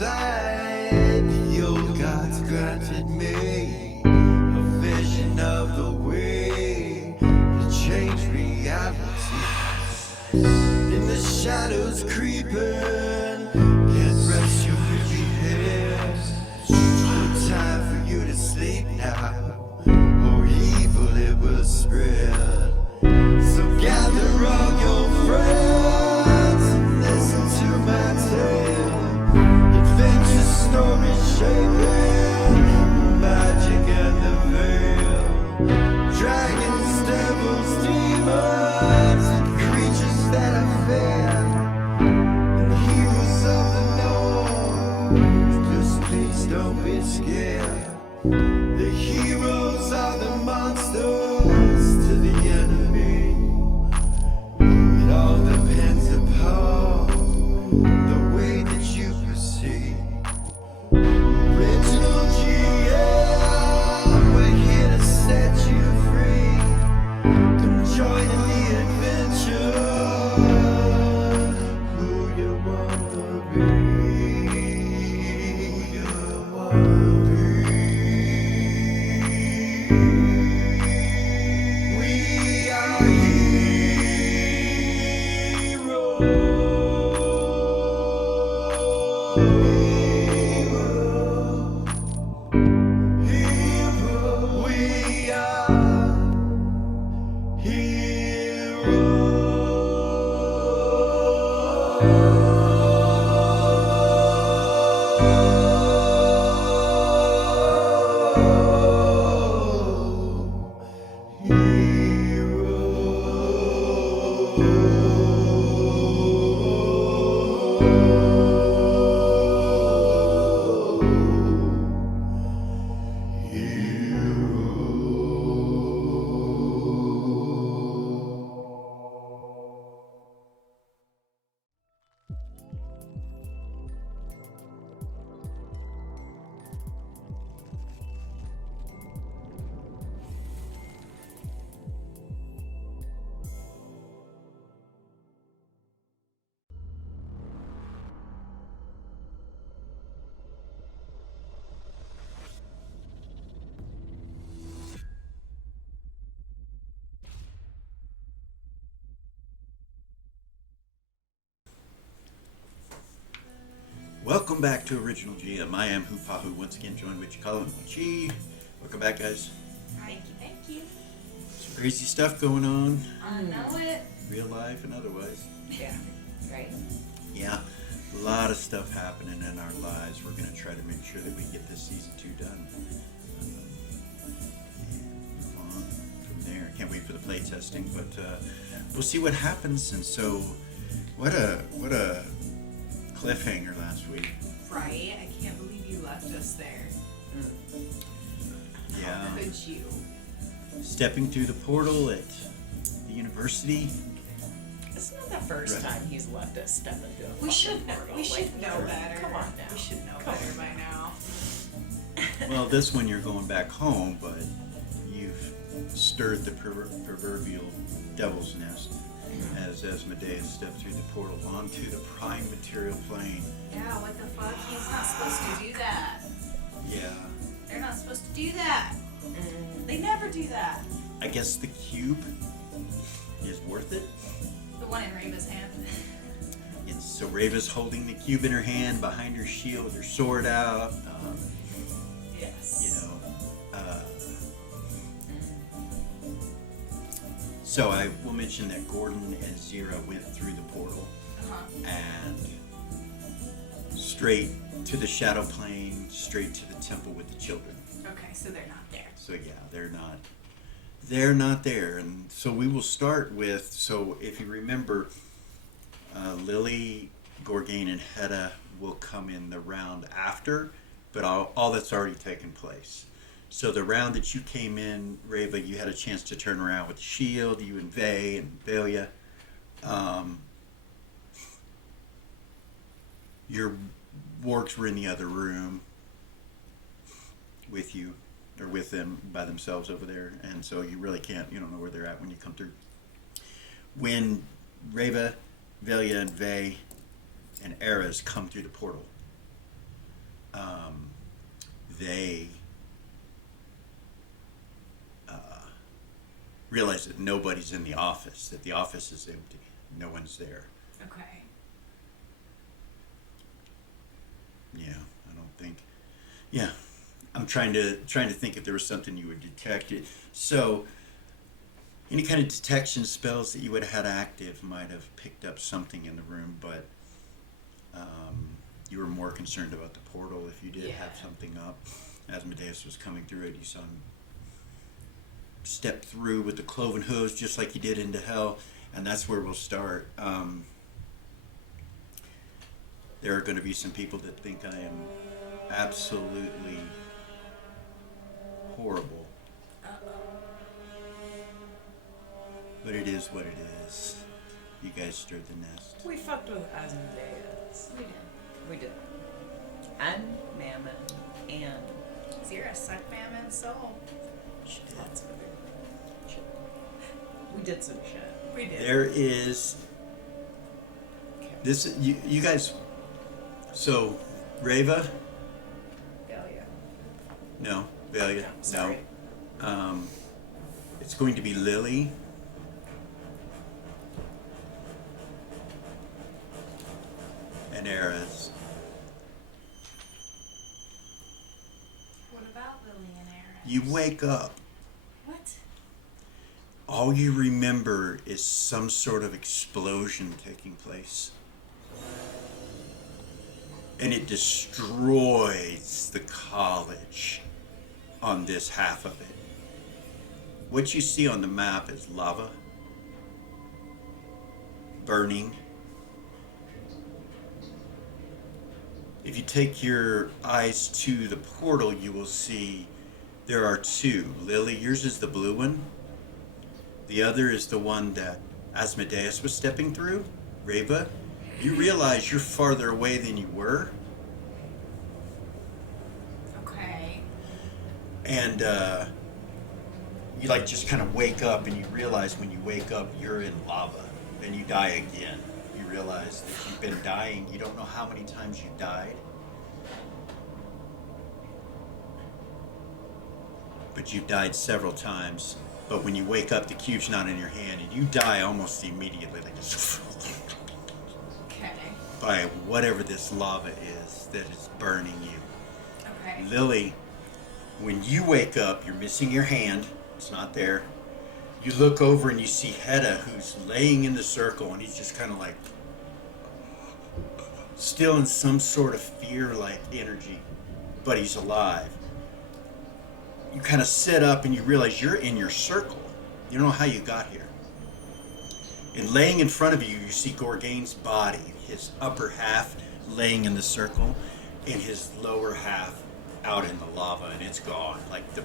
inside, the old gods granted me a vision of the way to change reality. In the shadows creeping, can't rest your weary head. No time for you to sleep now, or evil it will spread. So gather all your friends and listen to my tale. Adventure story shaping magic and the veil. Dragons, devils, demons, and creatures that I fear, and heroes of the north. Just please don't be scared. The heroes are the monsters to the enemy. It all depends upon the way that you proceed. Original GM, we're here to set you free. Come join in the adventure. Who you wanna be? Who you wanna be? We are heroes. We Welcome back to Original GM. I am Hupahu, once again joined with Cikala and Chi. Welcome back, guys. Thank you. Some crazy stuff going on, I know it. real life and otherwise. Yeah, right. Yeah, a lot of stuff happening in our lives. We're going to try to make sure that we get this season 2 done. And move on from there. Can't wait for the play testing, but we'll see what happens. And so, what a cliffhanger last week. Right? I can't believe you left us there. Yeah. How could you? Stepping through the portal at the university. It's not the first Right. time he's left us step into a We should fucking portal. we should Like, know better. Come on now. We should know Come better on. by now. Well, this one you're going back home, but you've stirred the proverbial devil's nest as Asmodeus stepped through the portal onto the prime material plane. Yeah, what the fuck? He's not supposed to do that. Yeah, They're not supposed to do that. They never do that. I guess the cube is worth it. The one in Rainbow's hand. And so Rava's holding the cube in her hand, behind her shield with her sword out. Yes. You know. So I will mention that Gordon and Zira went through the portal and straight to the shadow plane, straight to the temple with the children. Okay, so they're not there. So yeah, they're not there. And so we will start with, so if you remember, Lily, Gorgain, and Hedda will come in the round after, but all that's already taken place. So the round that you came in, Rava, you had a chance to turn around with the shield, you and Vay and Velia. Your wargs were in the other room with you, or with them by themselves over there, and so you really can't, you don't know where they're at when you come through. When Rava, Velia, and Vay and Eras come through the portal, they realize that nobody's in the office, that the office is empty. No one's there. Okay. Yeah, I don't think. Yeah, I'm trying to think if there was something you would detect it. So, any kind of detection spells that you would have had active might have picked up something in the room, but you were more concerned about the portal. If you did have something up, Asmodeus was coming through it. You saw him step through with the cloven hooves, just like he did into hell, and that's where we'll start. There are going to be some people that think I am absolutely horrible. But it is what it is. You guys stirred the nest. We fucked with Asmodeus. We did. We did. And Mammon. And Zira sucked Mammon's soul. lots of other shit. We did some shit. We did. There is this. You guys. So, Reva. Failure. No, Velia. Sorry. No. It's going to be Lily. And Eris. What about Lily and Aaron? You wake up. What? All you remember is some sort of explosion taking place. And it destroys the college on this half of it. What you see on the map is lava, burning. If you take your eyes to the portal, you will see there are two. Lily, yours is the blue one. The other is the one that Asmodeus was stepping through. Reva, you realize you're farther away than you were. Okay. And you like just kind of wake up, and you realize when you wake up you're in lava and you die again. You realize that you've been dying. You don't know how many times you died, but you've died several times. But when you wake up, the cube's not in your hand, and you die almost immediately, like just Okay. by whatever this lava is that is burning you. Okay. Lily, when you wake up, you're missing your hand. It's not there. You look over and you see Hedda, who's laying in the circle, and he's just kind of like still in some sort of fear-like energy, but he's alive. You kind of sit up and you realize you're in your circle. You don't know how you got here. And laying in front of you, you see Gorgain's body, his upper half laying in the circle, and his lower half out in the lava, and it's gone. Like the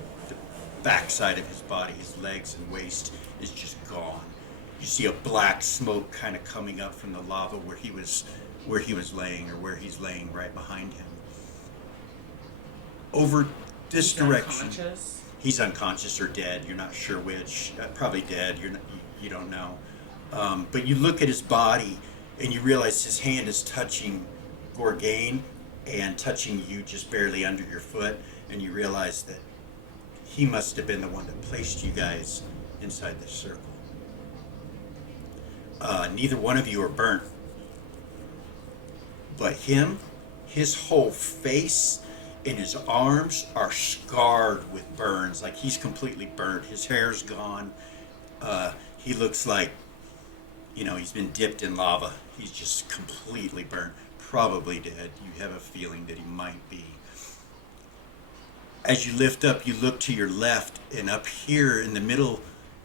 backside of his body, his legs and waist is just gone. You see a black smoke kind of coming up from the lava where he was laying, or where he's laying right behind him. Over this direction, Unconscious? he's unconscious or dead. You're not sure which. Probably dead. You don't know. But you look at his body and you realize his hand is touching Gorgain and touching you just barely under your foot, and you realize that he must have been the one that placed you guys inside this circle. Neither one of you are burnt, but him, his whole face and his arms are scarred with burns. Like he's completely burnt. His hair's gone. He looks like, he's been dipped in lava. He's just completely burnt. Probably dead. You have a feeling that he might be. As you lift up, you look to your left, and up here in the middle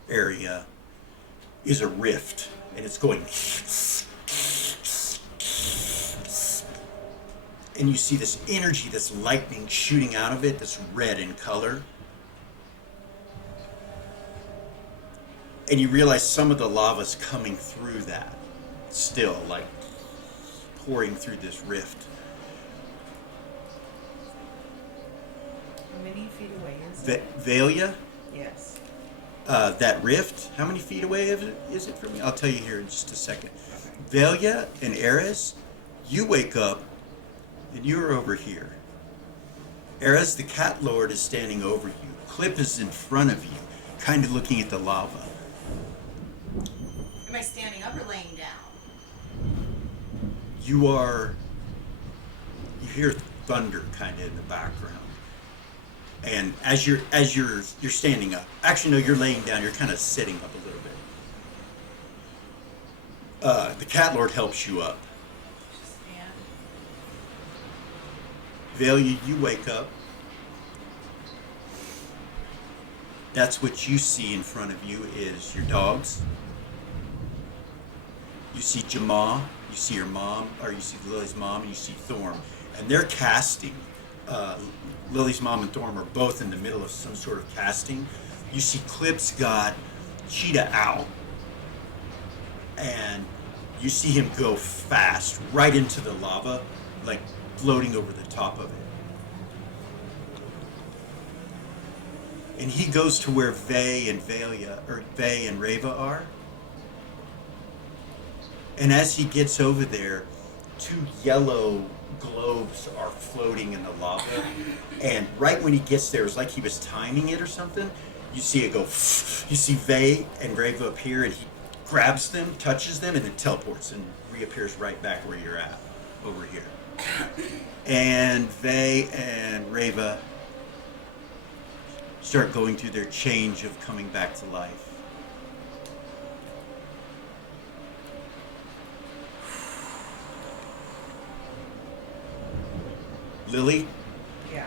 area is a rift, and it's going. And you see this energy, this lightning shooting out of it, that's red in color. And you realize some of the lava's coming through that, still, like pouring through this rift. How many feet away is Valia, Yes. that rift, how many feet away is it from me? I'll tell you here in just a second. Valia and Eris, you wake up and you're over here. Eras, the cat lord, is standing over you. Clip is in front of you, kind of looking at the lava. Am I standing up or laying down? You hear thunder kind of in the background. And as you're standing up, actually no, you're laying down, you're kind of sitting up a little bit. The cat lord helps you up. Just stand. Velia, you wake up. That's what you see in front of you is your dogs. You see Jamal, you see your mom, or you see Lily's mom, and you see Thorm. And they're casting. Lily's mom and Thorm are both in the middle of some sort of casting. You see Clip's got Cheetah out. And you see him go fast, right into the lava, like floating over the top of it. And he goes to where Vay and Reva are. And as he gets over there, 2 yellow globes are floating in the lava. And right when he gets there, it's like he was timing it or something. You see it go, you see Vay and Reva appear, and he grabs them, touches them, and then teleports and reappears right back where you're at, over here. And Vay and Reva start going through their change of coming back to life. Lily, Yeah.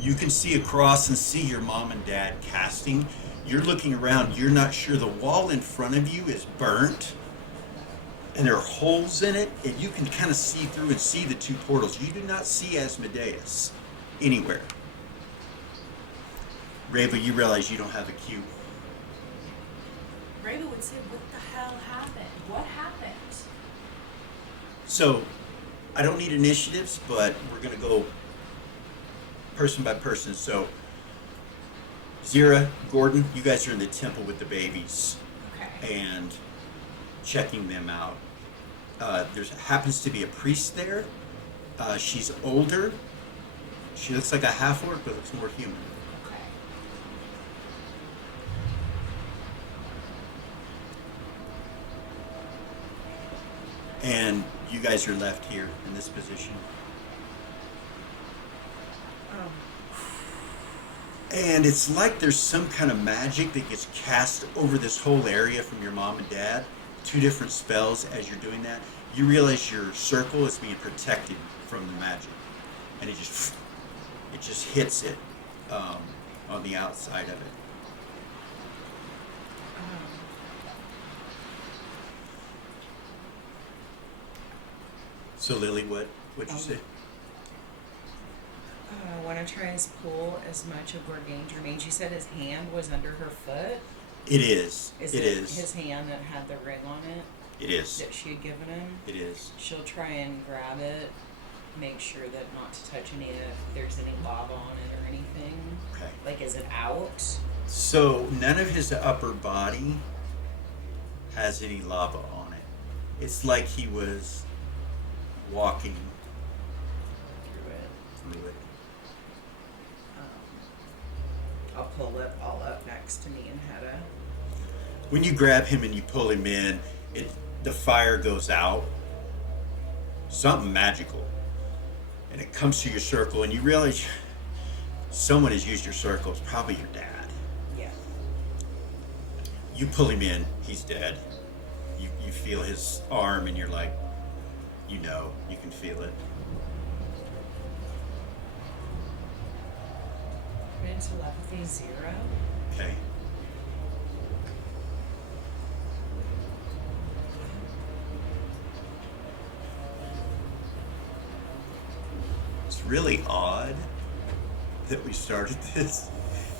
you can see across and see your mom and dad casting. You're looking around, you're not sure. The wall in front of you is burnt, and there are holes in it, and you can kind of see through and see the 2 portals. You do not see Asmodeus anywhere. Reva, you realize you don't have a cue. Reva would say, what the hell happened? What happened? So, I don't need initiatives, but we're going to go person by person. So, Zira, Gordon, you guys are in the temple with the babies Okay. and checking them out. There happens to be a priest there. She's older. She looks like a half-orc, but looks more human. Okay. And you guys are left here in this position. And it's like there's some kind of magic that gets cast over this whole area from your mom and dad. 2 different spells as you're doing that. You realize your circle is being protected from the magic. And it just hits it on the outside of it. So Lily, what'd you say? I want to try and pull as much of Gorgain's remains. You said his hand was under her foot. It is. Is it it is. his hand that had the ring on it It is. that she had given him? It is. She'll try and grab it, make sure that not to touch any of, if there's any lava on it or anything. Okay. Like, is it out? So none of his upper body has any lava on it. It's like he was walking Through it. through it. I'll pull it all up next to me and Hedda. When you grab him and you pull him in, the fire goes out. Something magical. And it comes to your circle, and you realize someone has used your circle. It's probably your dad. Yeah. You pull him in, he's dead. You feel his arm, and you're like, you can feel it. We're in telepathy 0. Okay. It's really odd that we started this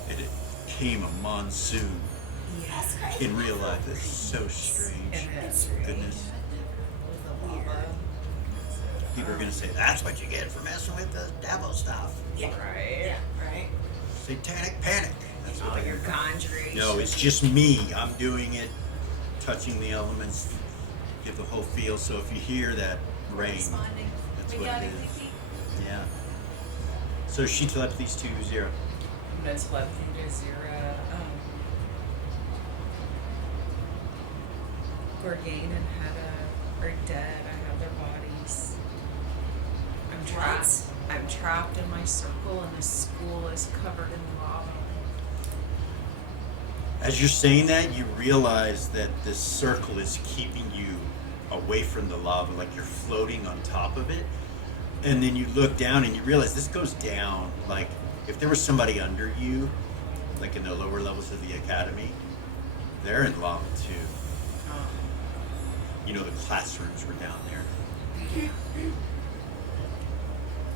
and it came a monsoon That's crazy. in real life. It's so strange. And that's Goodness. With the lava. People are going to say, that's what you get for messing with the devil stuff. Yeah. Right. Yeah, right. Satanic panic. That's what All they're your conjuration. No, it's just me. I'm doing it, touching the elements, give the whole feel. So if you hear that rain, Responding. that's We what got it it, is. Kiki. Yeah. So she telepathies to 0. I'm gonna telepathy to Zira. Gorgain and Hedda are dead. I have their bodies. I'm trapped. I'm trapped in my circle, and the school is covered in lava. As you're saying that, you realize that this circle is keeping you away from the lava, like you're floating on top of it. And then you look down and you realize this goes down. Like if there was somebody under you, like in the lower levels of the academy, they're in lava too. You know, the classrooms were down there.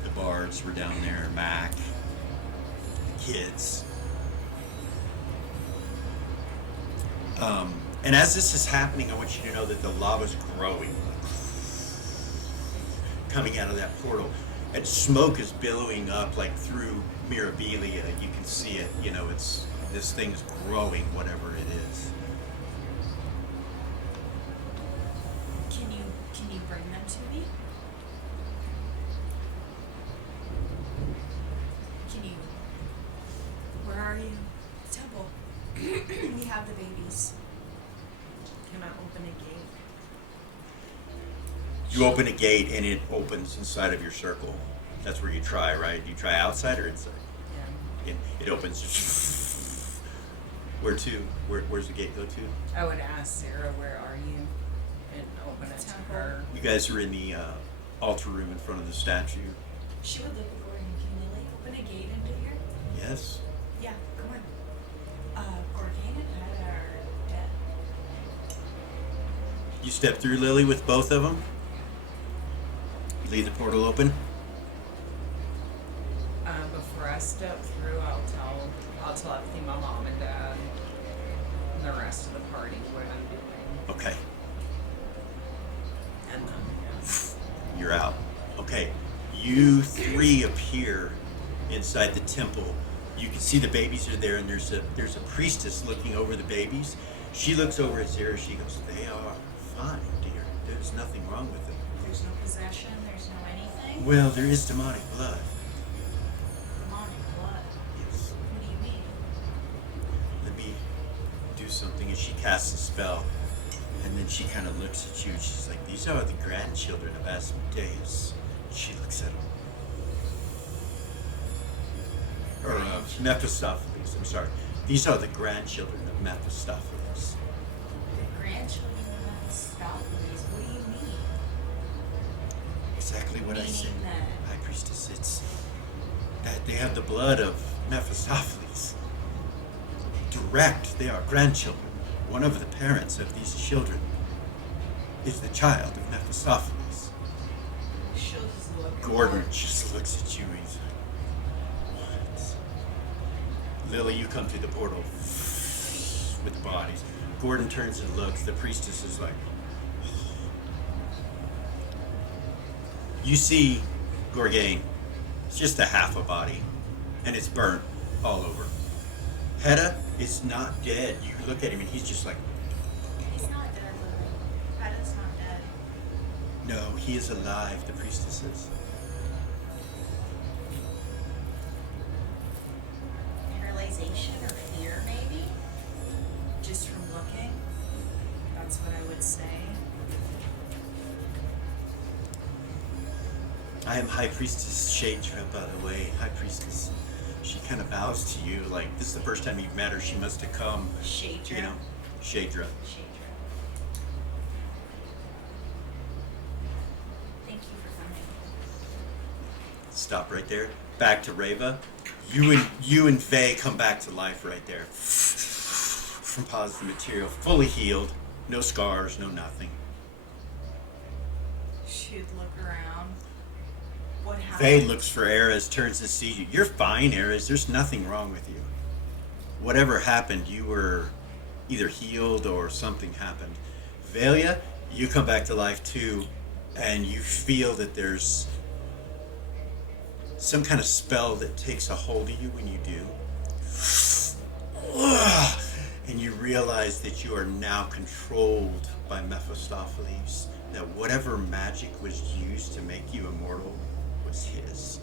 The bards were down there, Mac, the kids. And as this is happening, I want you to know that the lava's growing, coming out of that portal, and smoke is billowing up like through Mirabilia. You can see it. You know, it's this thing's growing, whatever it is. Can you bring them to me? Can you? Where are you? Temple. We have the babies. Can I open a gate? You open a gate and it opens inside of your circle. That's where you try, right? You try outside or inside? Yeah. It opens. Where to? Where's the gate go to? I would ask Zira, where are you? And open it to her. You guys are in the altar room in front of the statue. She would look at Gordon. Can Lily open a gate into here? Yes. Yeah, come on. Gorgain and Hedda are dead. You step through, Lily, with both of them. You leave the portal open. Before I step through, I'll telepathy my mom and dad and the rest of the party what I'm doing. Okay. And then, You're out. Okay. You three appear inside the temple. You can see the babies are there, and there's a priestess looking over the babies. She looks over at Zara. She goes, "They are fine, dear. There's nothing wrong with them." There's no possession. There's no anything. Well, there is demonic blood. Demonic blood. Yes. What do you mean? Let me do something. And she casts a spell, and then she kind of looks at you, and she's like, "These are the grandchildren of Asmodeus." She looks at them. Or Mephistopheles, I'm sorry. These are the grandchildren of Mephistopheles. The grandchildren of Mephistopheles. What do you mean? Exactly what I said. Meaning that- High Priestess, it's that they have the blood of Mephistopheles. Direct, they are grandchildren. One of the parents of these children is the child of Mephistopheles. She'll just look. Gordon just looks at you and he's like, what? Lily, you come through the portal with the bodies. Gordon turns and looks. The priestess is like, you see Gorgain. It's just a half a body. And it's burnt all over. Hedda is not dead. You look at him and he's just like, He's not dead, Lily. Hedda's not dead. no, he is alive, the priestess says. Paralyzation or fear, maybe? Just from looking? That's what I would say. I am High Priestess Shadra, by the way. High Priestess. She kind of bows to you like this is the first time you've met her. She must have come, Shadra. you know, Shadra. Shadra. Thank you for coming. Stop right there. Back to Reva. You and Faye come back to life right there. From positive material, fully healed, no scars, no nothing. She'd look around. What happened? Faye looks for Erez, turns to see you. You're fine, Erez. There's nothing wrong with you. Whatever happened, you were either healed or something happened. Velia, you come back to life too, and you feel that there's some kind of spell that takes a hold of you when you do. And you realize that you are now controlled by Mephistopheles, that whatever magic was used to make you immortal was his.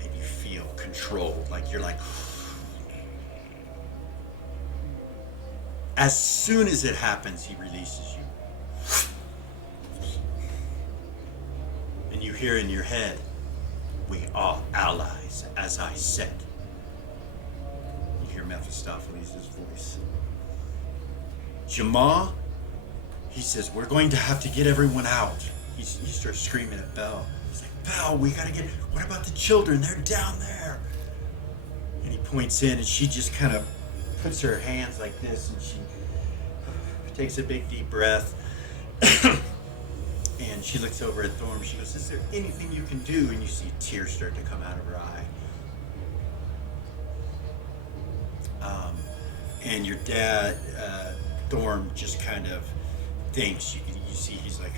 And you feel controlled. Like you're like. As soon as it happens, he releases you. And you hear in your head, "We are allies, as I said." You hear Mephistopheles' voice. Jamal, he says, "We're going to have to get everyone out." He starts screaming at Belle. He's like, "Belle, we gotta get, what about the children? They're down there." And he points in and she just kind of puts her hands like this and she takes a big deep breath. And she looks over at Thorm. She goes, "Is there anything you can do?" And you see tears start to come out of her eye. And your dad, Thorm, just kind of thinks. You see he's like,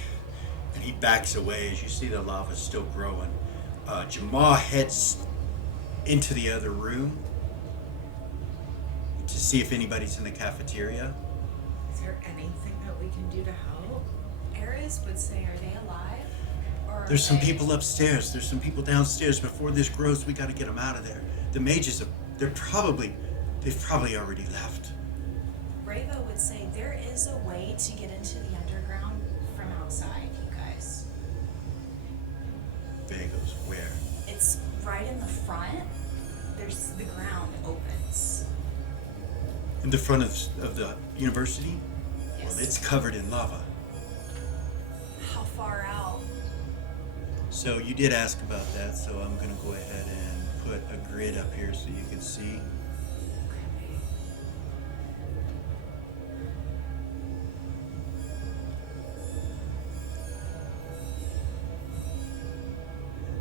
and he backs away as you see the lava still growing. Jamal heads into the other room to see if anybody's in the cafeteria. Is there anything that we can do to help? Ares would say, are they alive? Or There's some are they- people upstairs. There's some people downstairs. Before this grows, we got to get them out of there. The mages, they've probably already left. Ravo would say, there is a way to get into the underground from outside, you guys. Vay goes, "Where?" It's right in the front. There's the ground opens. In the front of the university? Yes. Well, it's covered in lava. How far out? So you did ask about that, so I'm going to go ahead and put a grid up here so you can see.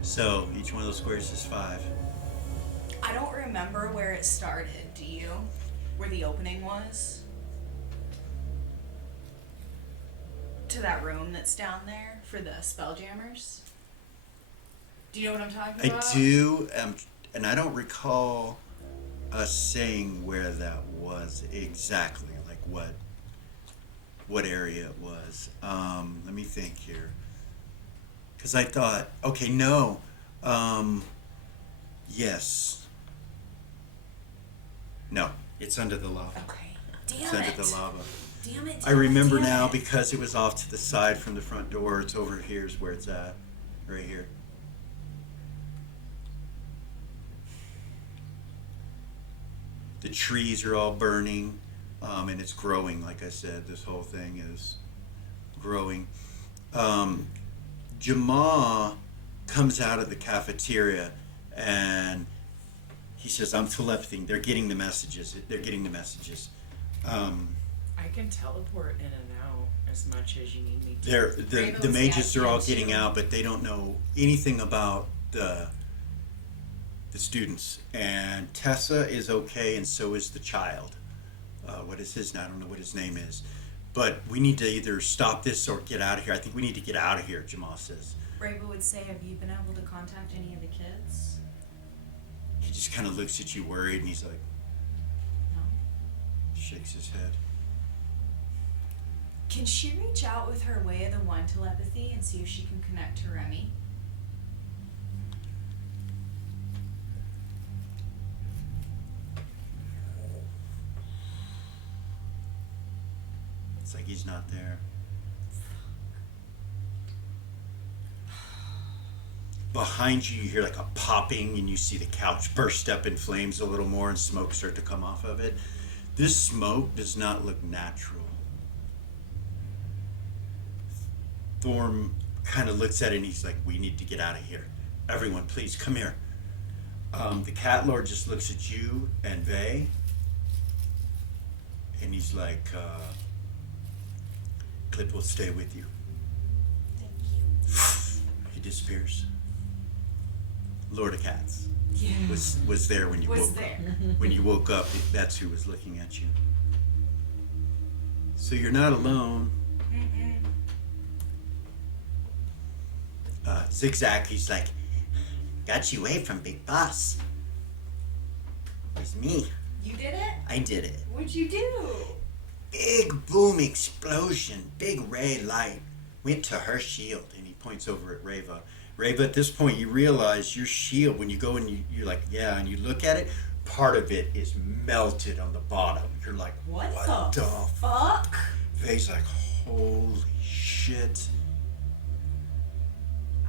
So each one of those squares is 5. I don't remember where it started, do you? Where the opening was? To that room that's down there for the Spelljammers? Do you know what I'm talking about? I do, and I don't recall us saying where that was exactly, like what area it was. Let me think here. Because I thought, okay, no. Yes. No, it's under the lava. Okay. It's Damn under it. the lava. Damn it. I remember damn now it. because it was off to the side from the front door. It's over here is where it's at. Right here. The trees are all burning, and it's growing. Like I said, this whole thing is growing. Jamal comes out of the cafeteria and he says, "I'm telepathying. They're getting the messages. They're getting the messages." I can teleport in and out as much as you need me to. The Raven's mages are all asking getting too. out, but they don't know anything about the students. And Tessa is okay, and so is the child. What is his name? I don't know what his name is. But we need to either stop this or get out of here. I think we need to get out of here, Jamal says. Ravo would say, have you been able to contact any of the kids? He just kind of looks at you worried, and he's like, No. shakes his head. Can she reach out with her Way of the One telepathy and see if she can connect to Remy? It's like he's not there. Behind you, you hear like a popping, and you see the couch burst up in flames a little more, and smoke start to come off of it. This smoke does not look natural. Thorm kind of looks at it, and he's like, "We need to get out of here. Everyone, please come here." The Cat Lord just looks at you and Vay, and he's like, "Clip will stay with you." Thank you. He disappears. Lord of Cats Yeah. was there when you Was woke there. up. When you woke up, that's who was looking at you. So you're not alone. Zigzag, he's like, "Got you away from Big Boss." It was me. You did it? I did it. What'd you do? Big boom explosion, big ray light went to her shield, and he points over at Rava, Rava, at this point, you realize your shield, when you go and you're like, yeah, and you look at it, part of it is melted on the bottom. You're like, What the fuck? Vay's like, holy shit.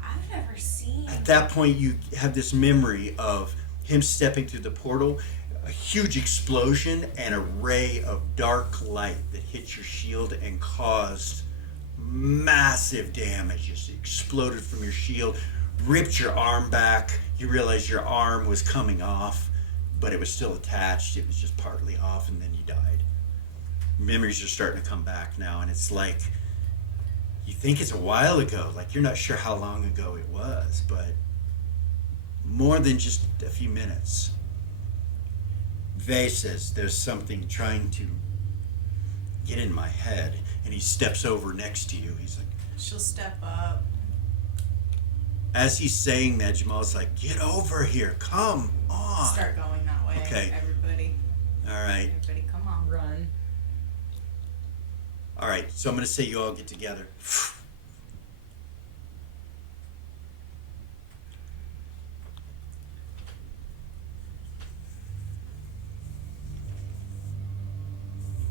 I've never seen. At that point, you have this memory of him stepping through the portal, a huge explosion, and a ray of dark light that hit your shield and caused massive damage. Just exploded from your shield, ripped your arm back. You realize your arm was coming off, but it was still attached. It was just partly off, and then you died. Memories are starting to come back now, and it's like, you think it's a while ago, like you're not sure how long ago it was, but more than just a few minutes. Vay says there's something trying to get in my head, and he steps over next to you. He's like, She'll step up. as he's saying that, Jamal's like, get over here, come on. Start going that way. Okay. Everybody. All right. Everybody, come on. Run. All right, so I'm going to say you all get together.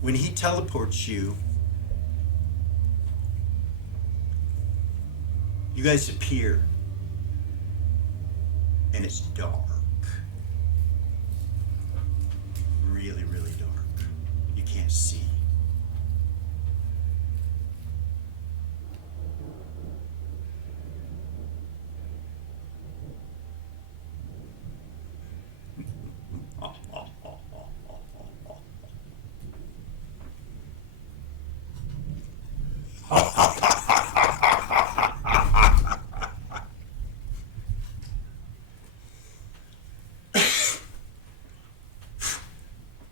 When he teleports you, you guys appear, and it's dark. Really, really dark. You can't see.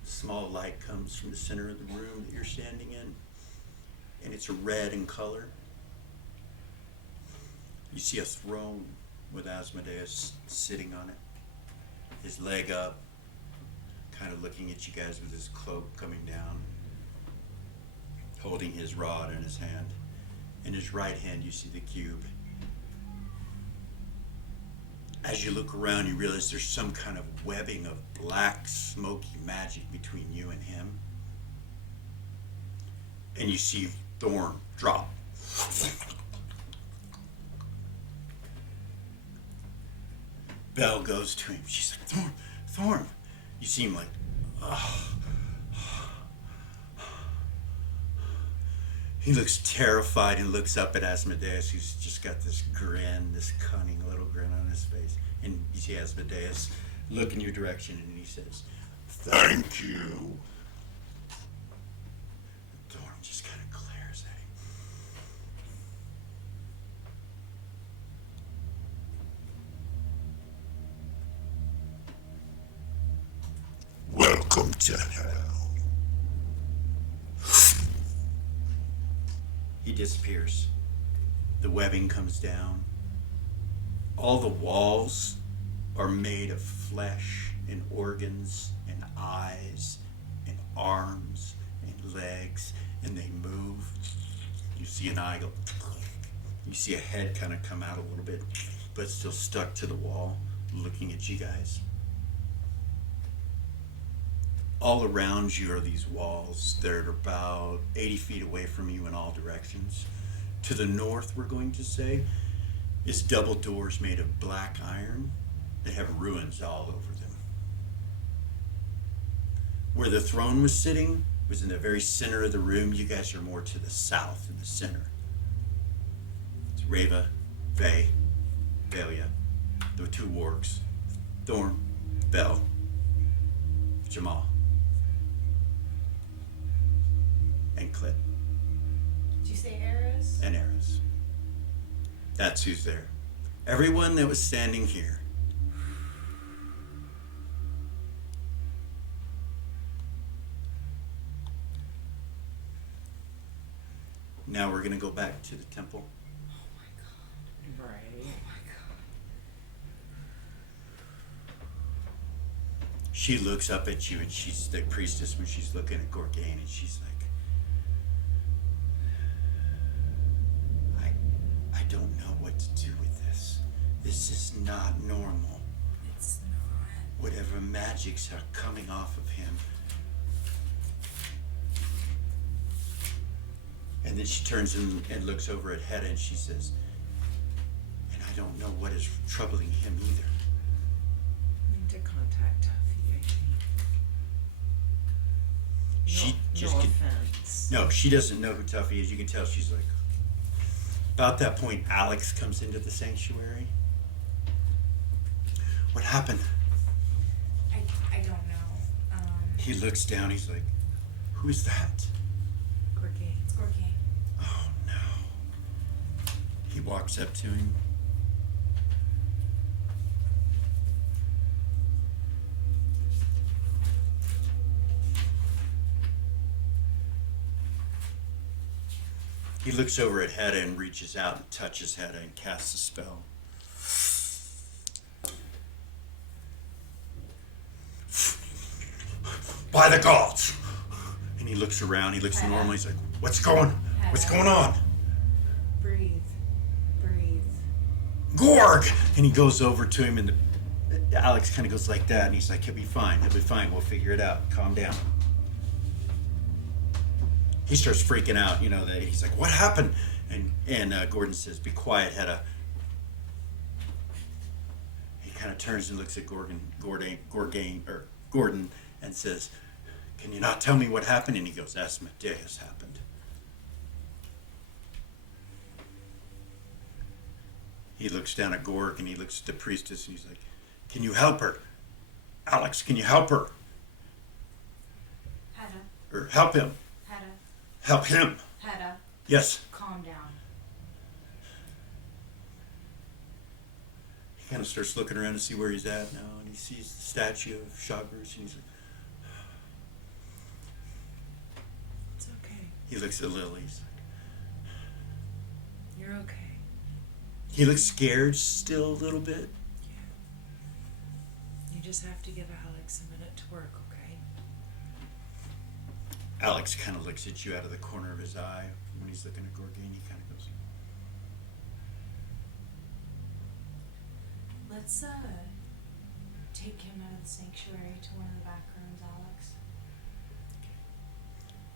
Small light comes from the center of the room that you're standing in, and it's red in color. You see a throne with Asmodeus sitting on it, his leg up, kind of looking at you guys with his cloak coming down, holding his rod in his hand. In his right hand, you see the cube. As you look around, you realize there's some kind of webbing of black, smoky magic between you and him. And you see Thorn drop. Belle goes to him. She's like, Thorn, Thorn. You see him like, oh. He looks terrified and looks up at Asmodeus, who's just got this grin, this cunning little grin on his face. And you see Asmodeus look in your direction, and he says, "Thank you." Thorn just kind of glares at him. Welcome to hell. He disappears. The webbing comes down. All the walls are made of flesh and organs and eyes and arms and legs, and they move. You see an eye go. You see a head kind of come out a little bit, but it's still stuck to the wall, looking at you guys. All around you are these walls that are about 80 feet away from you in all directions. To the north, we're going to say, is double doors made of black iron that have ruins all over them. Where the throne was sitting was in the very center of the room. You guys are more to the south in the center. It's Rava, Vay, Valia, the two wargs, Thorn, Belle, Jamal, and Clip, Did you say Eris? and Eris. That's who's there. Everyone that was standing here. Now we're going to go back to the temple. Right. She looks up at you, and she's the priestess when she's looking at Gorgain, and she's like, I don't know what to do with this. not normal. It's not. Whatever magics are coming off of him. And then she turns and looks over at Hedda and she says, and I don't know what is troubling him either. I need to contact Tuffy, I think. She no, just no can- offense. No, she doesn't know who Tuffy is. You can tell she's like... About that point, Alex comes into the sanctuary. What happened? I don't know. He looks down. He's like, who is that? Gorgain. It's Gorky. Oh, no. He walks up to him. He looks over at Hedda and reaches out and touches Hedda and casts a spell. By the gods! And he looks around, he looks normal, he's like, what's going on? Breathe. Breathe. Gorg! And he goes over to him and Alex kind of goes like that and he's like, he'll be fine, we'll figure it out, calm down. He starts freaking out, you know, that he's like, what happened? And Gordon says, be quiet, Hedda. He kind of turns and looks at Gordon and says, can you not tell me what happened? And he goes, Asmodeus happened. He looks down at Gorg and he looks at the priestess and he's like, can you help her? Alex, can you help her? Hedda. Or help him? Hedda. Help him. Hedda. Yes. Calm down. He kind of starts looking around to see where he's at now, and he sees the statue of Shagrush, and he's like, It's okay. he looks at Lily. He's like, You're okay. he looks scared still a little bit. Yeah. You just have to give Alex a minute to work, okay? Alex kind of looks at you out of the corner of his eye when he's looking at Gorgain. He kind of goes, Let's take him out of the sanctuary to one of the back rooms, Alex.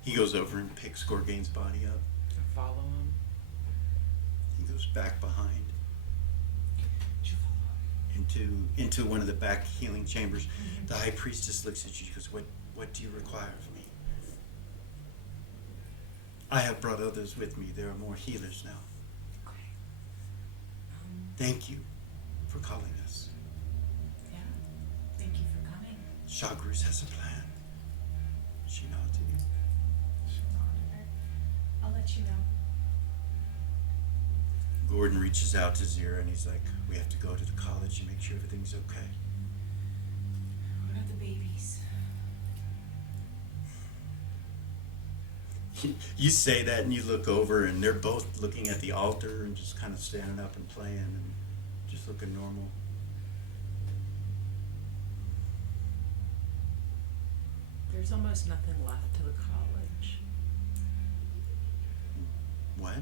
he goes over and picks Gorgain's body up. I follow him. He goes back behind Did you follow? into one of the back healing chambers. The high priestess looks at you. She goes, what do you require of me? I have brought others with me. There are more healers now. Okay. Thank you for calling us. Yeah. Thank you for coming. Shagrus has a plan. She nods to you. She'll nod at her. I'll let you know. Gordon reaches out to Zira and he's like, we have to go to the college and make sure everything's okay. What are the babies? You say that and you look over and they're both looking at the altar and just kind of standing up and playing and just looking normal. There's almost nothing left to the college. What?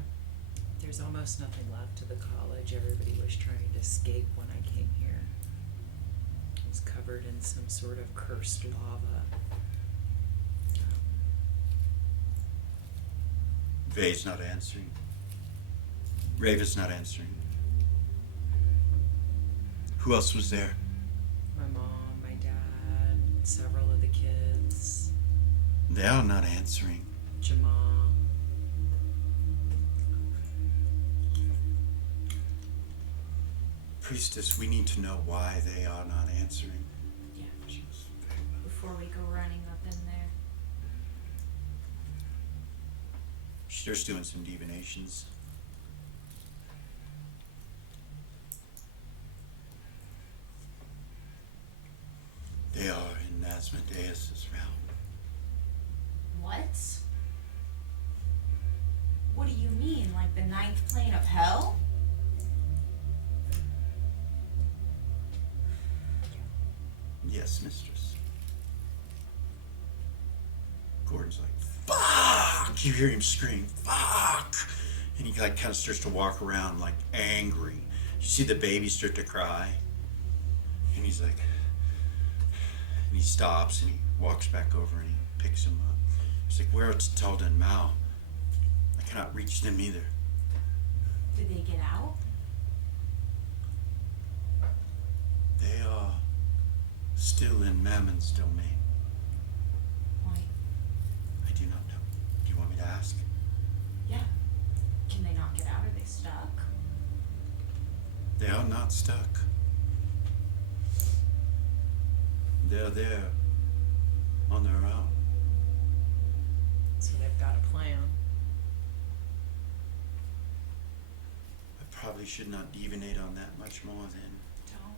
There's almost nothing left to the college. Everybody was trying to escape when I came here. It was covered in some sort of cursed lava. Vay's not answering. Raven's not answering. Who else was there? My mom, my dad, several of the kids, They are not answering. Jamal. Priestess, we need to know why they are not answering. Yeah. She goes, "Very well." Before we go running up in there. She starts doing some divinations. They are in Asmodeus' realm. What? What do you mean? Like the ninth plane of hell? Yes, mistress. Gordon's like, fuck! You hear him scream, fuck! And he like kind of starts to walk around like angry. You see the baby start to cry. And he's like, and he stops and he walks back over and he picks him up. He's like, where it's Talda and Mao? I cannot reach them either. Did they get out? They are still in Mammon's domain. Why? I do not know. Do you want me to ask? Yeah. Can they not get out? Are they stuck? They are not stuck. They're there on their own. So they've got a plan. I probably should not deviate on that much more then. Don't.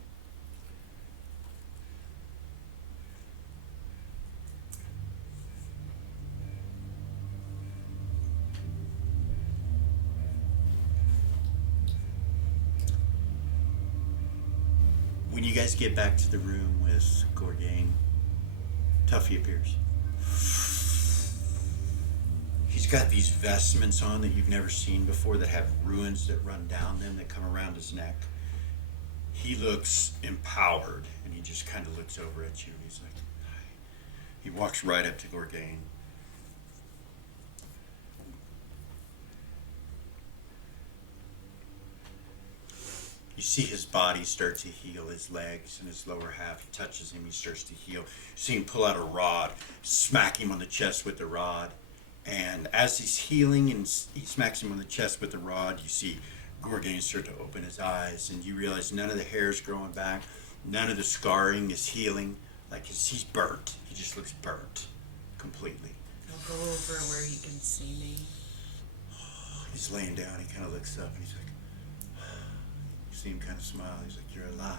When you guys get back to the room with Gorgain, Tuffy appears. He's got these vestments on that you've never seen before that have runes that run down them that come around his neck. He looks empowered and he just kind of looks over at you. He's like, hi. He walks right up to Gorgain. You see his body start to heal, his legs and his lower half. He touches him, he starts to heal. You see him pull out a rod, smack him on the chest with the rod. And as he's healing and he smacks him on the chest with the rod, you see Gorgain start to open his eyes. And you realize none of the hair is growing back. None of the scarring is healing. Like he's burnt. He just looks burnt completely. I'll go over where he can see me. He's laying down, he kind of looks up and he's like, you see him kind of smile. He's like, you're alive.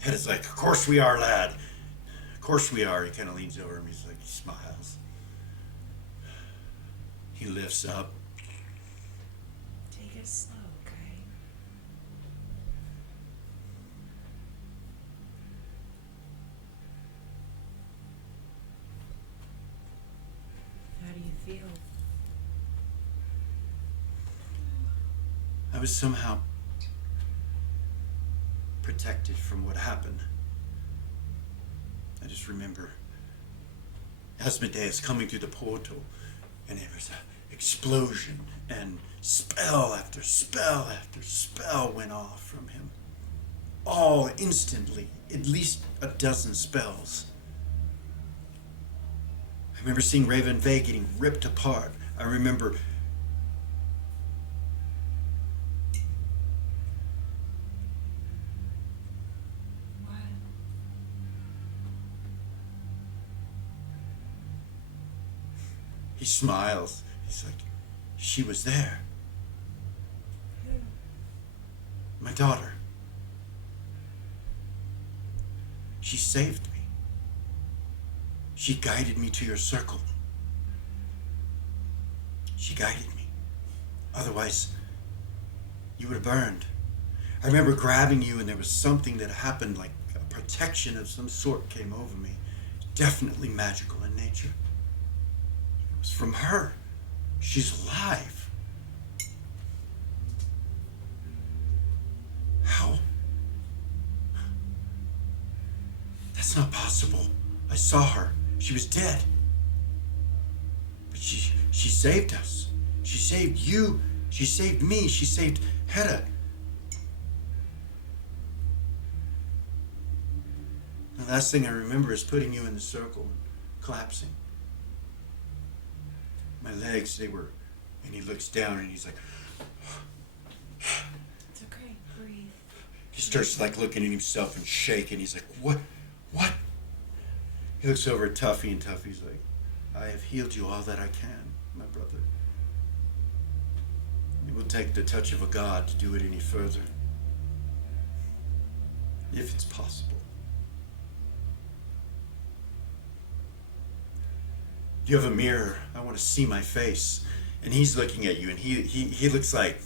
Head is like, of course we are, lad. Of course we are. He kind of leans over him. He's like, he smiles. He lifts up. Take it slow, okay? How do you feel? I was somehow protected from what happened. I just remember Asmodeus coming through the portal and there was an explosion and spell after spell after spell went off from him. All instantly, at least a dozen spells. I remember seeing Raven Vey getting ripped apart. I remember he smiles. He's like, she was there. My daughter. She saved me. She guided me to your circle. She guided me. Otherwise, you would have burned. I remember grabbing you and there was something that happened, like a protection of some sort came over me. Definitely magical in nature. It was from her. She's alive. How? That's not possible. I saw her. She was dead. But she saved us. She saved you. She saved me. She saved Hedda. The last thing I remember is putting you in the circle and collapsing. My legs, they were, and he looks down and he's like, It's okay. Breathe. he starts like looking at himself and shaking. He's like, what? He looks over at Tuffy and Tuffy's like, I have healed you all that I can, my brother. It will take the touch of a god to do it any further. If it's possible. You have a mirror. I want to see my face. And he's looking at you and he looks like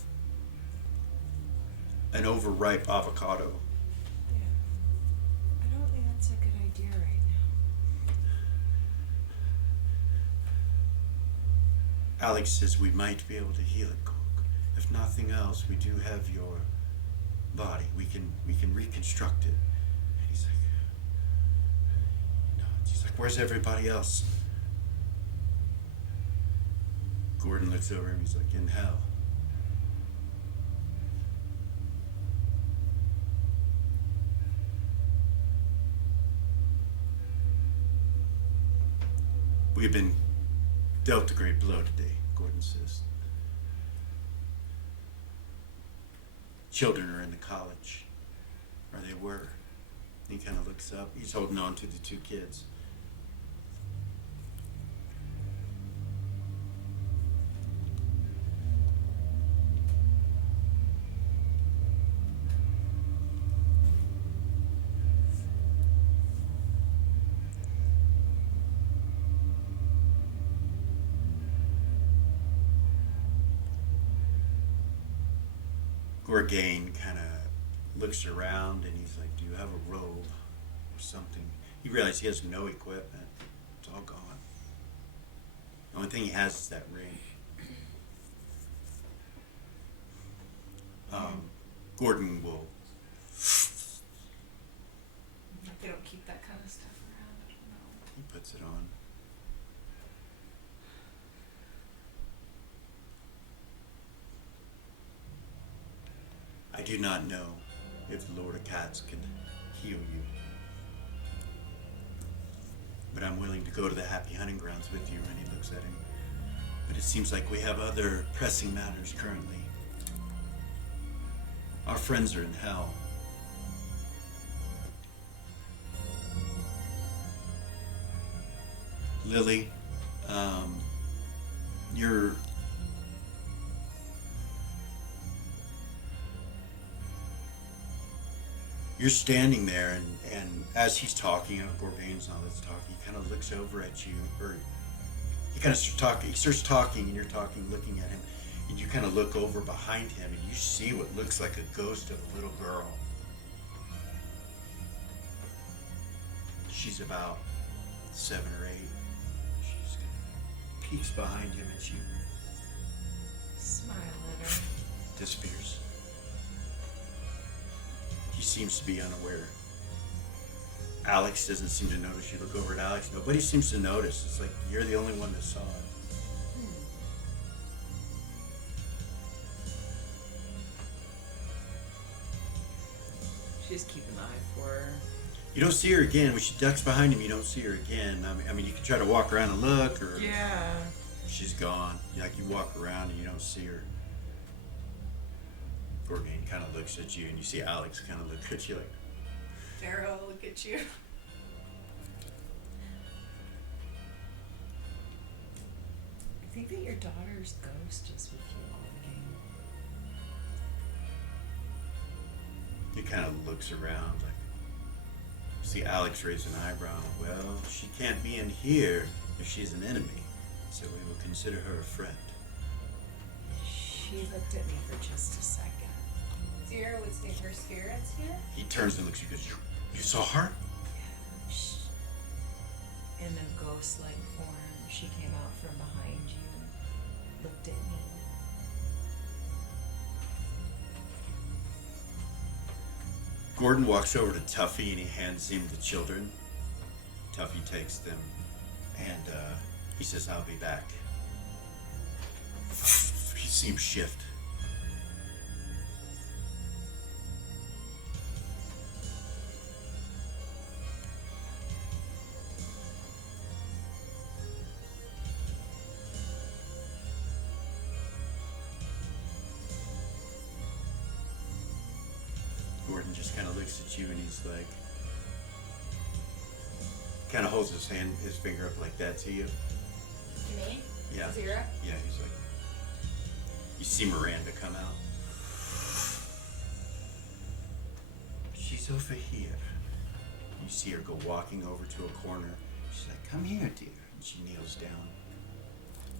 an overripe avocado. Yeah. I don't think that's a good idea right now. Alex says we might be able to heal it, Cork. if nothing else, we do have your body. We can reconstruct it. And he's like, no. She's like, where's everybody else? Gordon looks over him. He's like, in hell. We've been dealt a great blow today, Gordon says. Children are in the college, or they were. He kind of looks up. He's holding on to the two kids. Gorgain kind of looks around and he's like, do you have a robe or something? He realizes he has no equipment. It's all gone. The only thing he has is that ring. Gordon will... They don't keep that kind of stuff around. I don't know. He puts it on. I do not know if the Lord of Cats can heal you, but I'm willing to go to the happy hunting grounds with you. And he looks at him. But it seems like we have other pressing matters currently. Our friends are in hell. Lily, you're standing there, and as he's talking, Gorgain's not let's talk. He kind of looks over at you, or he kind of starts talking. He starts talking, and you're talking, looking at him, and you kind of look over behind him, and you see what looks like a ghost of a little girl. She's about 7 or 8. She's kind of peeks behind him at you. Smile at her. Disappears. He seems to be unaware. Alex doesn't seem to notice. You look over at Alex. Nobody seems to notice. It's like you're the only one that saw it. Just keep an eye for her. You don't see her again. When she ducks behind him, you don't see her again. I mean, you can try to walk around and look, or Yeah. she's gone. Like you walk around and you don't see her. Gorgain kind of looks at you, and you see Alex kind of look at you like, Pharaoh, look at you. I think that your daughter's ghost is with you all game. he kind of looks around like, see Alex raise an eyebrow. Well, she can't be in here if she's an enemy, so we will consider her a friend. She looked at me for just a second. Zira would say her spirit's here? He turns and looks at you and goes, you saw her? In a ghost-like form, she came out from behind you and looked at me. Gordon walks over to Tuffy and he hands him the children. Tuffy takes them and he says, I'll be back. He seems shift. Gordon just kind of looks at you and he's like, kind of holds his finger up like that to you. To me? Yeah. Zira? Yeah, he's like, you see Miranda come out. She's over here. You see her go walking over to a corner. She's like, come here, dear. And she kneels down.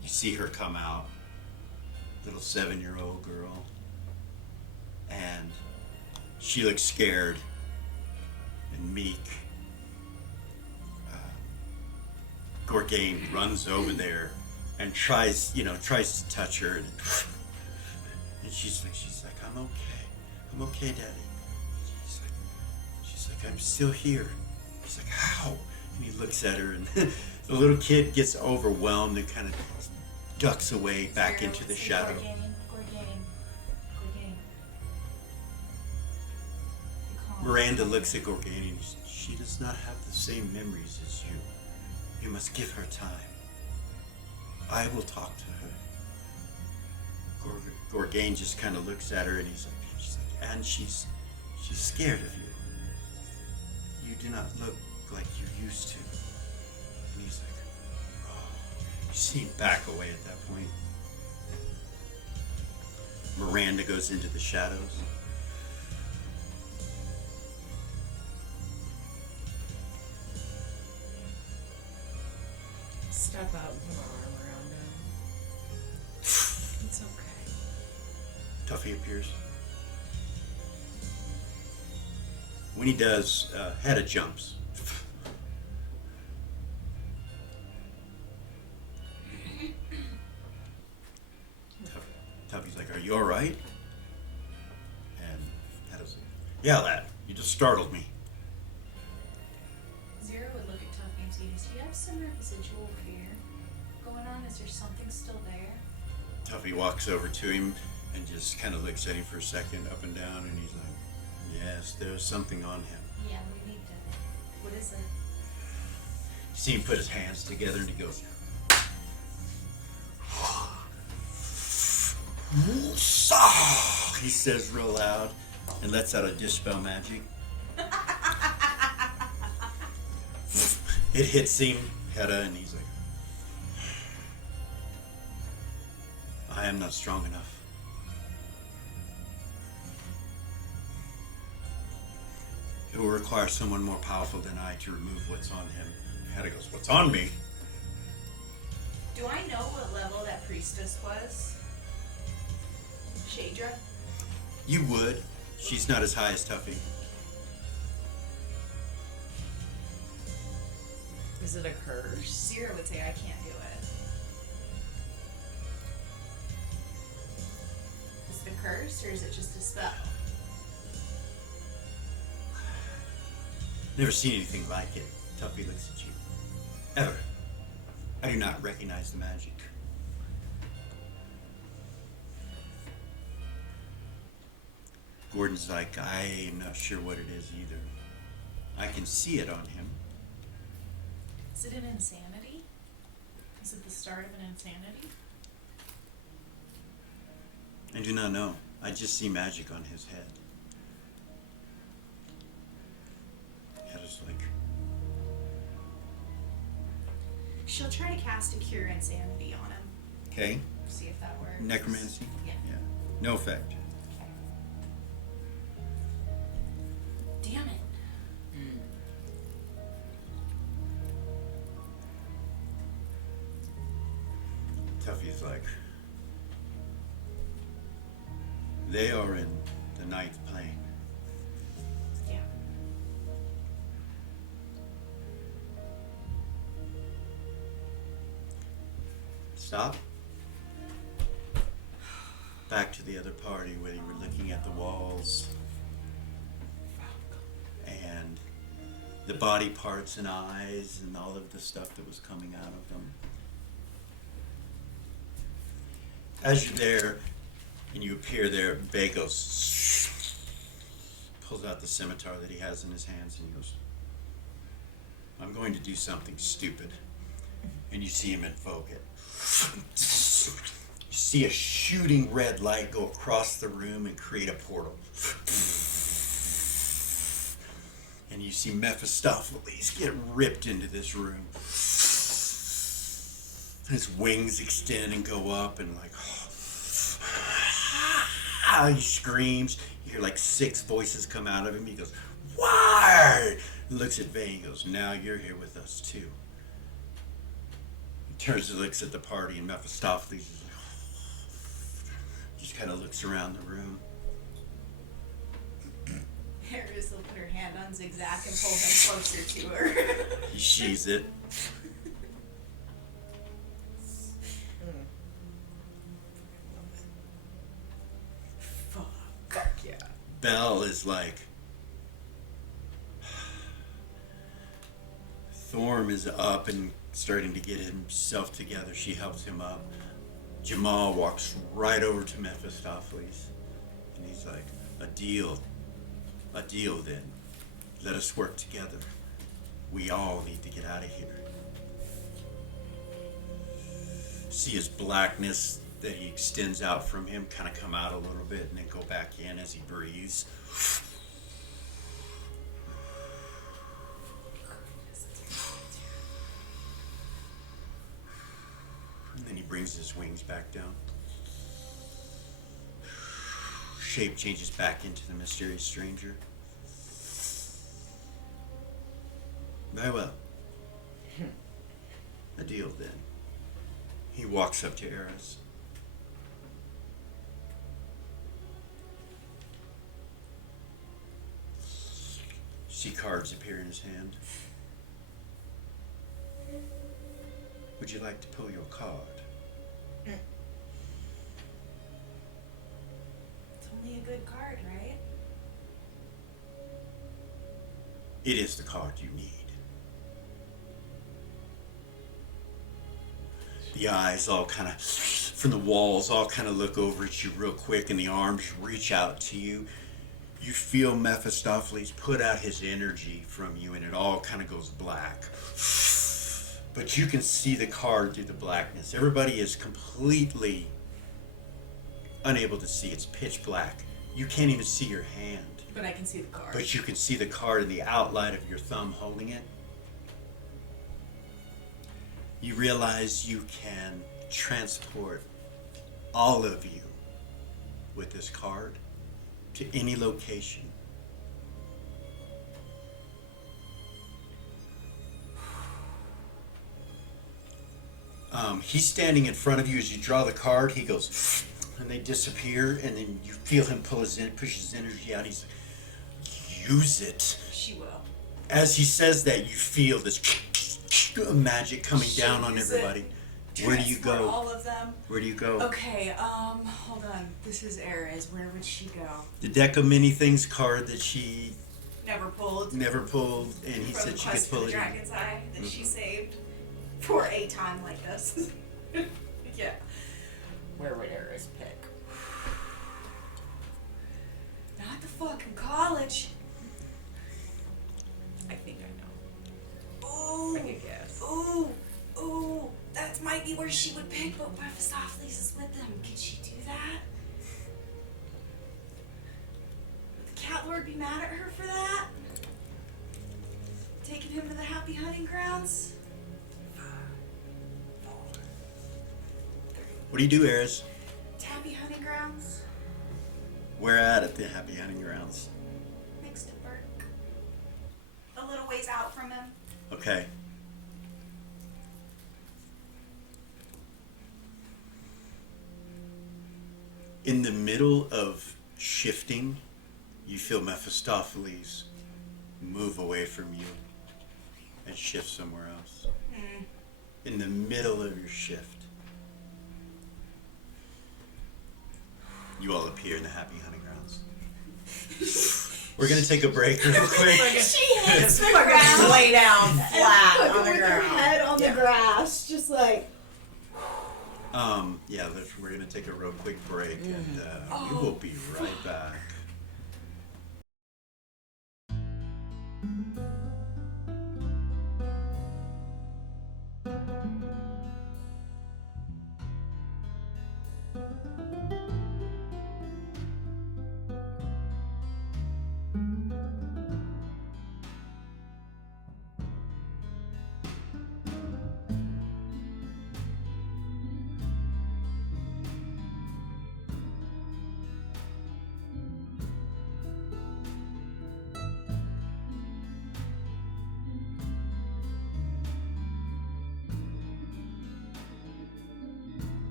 You see her come out, little 7-year-old girl. And she looks scared and meek. Gorgain runs over there and tries to touch her, and And she's like, I'm okay, Daddy. She's like, I'm still here. He's like, how? And he looks at her, and the little kid gets overwhelmed and kind of ducks away back Zero, into the say shadow. Gorgain. Be calm. Miranda looks at Gorgani, and she does not have the same memories as you. You must give her time. I will talk to her. Gorgain just kind of looks at her, and she's like, and she's scared of you. You do not look like you used to. And he's like, oh. You see him back away at that point. Miranda goes into the shadows. Step out and put my arm around him. It's okay. Tuffy appears. When he does, Hedda jumps. Tuffy's like, are you alright? And Hedda's like, yeah, lad, you just startled me. Zero would look at Tuffy and say, does he have some residual fear going on? Is there something still there? Tuffy walks over to him and just kind of looks at him for a second, up and down, and he's like, yes, there's something on him. Yeah, we need to. What is it? You see him put his hands together and he goes, Woosah! He says real loud and lets out a dispel magic. It hits him, Hedda, and he's like, I am not strong enough. It will require someone more powerful than I to remove what's on him. Hedda goes, what's on me? Do I know what level that priestess was? Shadra? You would. She's not as high as Tuffy. Is it a curse? Zero would say I can't do it. Is it a curse or is it just a spell? Never seen anything like it. Tuffy looks at you. Ever. I do not recognize the magic. Gordon's like, I am not sure what it is either. I can see it on him. Is it an insanity? Is it the start of an insanity? I do not know. I just see magic on his head. Hedda's like, She'll try to cast a cure insanity on him. okay. See if that works. Necromancy? Yeah. Yeah. No effect. Damn it. Tuffy's like, they are in the ninth plane. Yeah. Stop. Back to the other party where you were looking at the walls and the body parts and eyes and all of the stuff that was coming out of them. As you're there and you appear there, Vagos pulls out the scimitar that he has in his hands and he goes, I'm going to do something stupid. And you see him invoke it. You see a shooting red light go across the room and create a portal. And you see Mephistopheles get ripped into this room. His wings extend and go up and like, he screams. You hear like 6 voices come out of him. He goes, why? He looks at Vane and goes, now you're here with us too. He turns and looks at the party and Mephistopheles is like, just kind of looks around the room. Harris will put her hand on Zigzag and pull him closer to her. He sheathes it. Belle is like, Thorm is up and starting to get himself together. She helps him up. Jamal walks right over to Mephistopheles, and he's like, a deal then. Let us work together. We all need to get out of here. See his blackness that he extends out from him kind of come out a little bit and then go back in as he breathes. And then he brings his wings back down. Shape changes back into the mysterious stranger. Very well. A deal then. He walks up to Eris. See cards appear in his hand. Would you like to pull your card? It's only a good card, right? It is the card you need. The eyes all kind of, from the walls, all kind of look over at you real quick, and the arms reach out to you. You feel Mephistopheles put out his energy from you, and it all kind of goes black. But you can see the card through the blackness. Everybody is completely unable to see. It's pitch black. You can't even see your hand. But I can see the card. But you can see the card in the outline of your thumb holding it. You realize you can transport all of you with this card to any location. He's standing in front of you as you draw the card. He goes, and they disappear, and then you feel him push his energy out. He's like, use it. She will. As he says that, you feel this magic coming down on everybody. Where do you Transfer go? all of them. Where do you go? Okay, hold on. This is Eris. Where would she go? The deck of many things card that she Never pulled. never pulled, and he From said the she could quest for pull the it. Dragon's Eye that she saved for a time like this. Yeah. Where would Eris pick? Not the fucking college. I think I know. Ooh. I could guess. Ooh. That might be where she would pick, but Mephistopheles is with them. Can she do that? Would the Cat Lord be mad at her for that? Taking him to the Happy Hunting Grounds? What do you do, Eris? Happy Hunting Grounds? Where at the Happy Hunting Grounds? Next to Burke. A little ways out from him. Okay. In the middle of shifting, you feel Mephistopheles move away from you and shift somewhere else. In the middle of your shift, you all appear in the Happy Hunting Grounds. We're gonna take a break real quick. She hits the Fucking ground. lay down flat and on the with her ground. head on the grass, just like. Yeah, we're gonna take a real quick break, and we will be right back.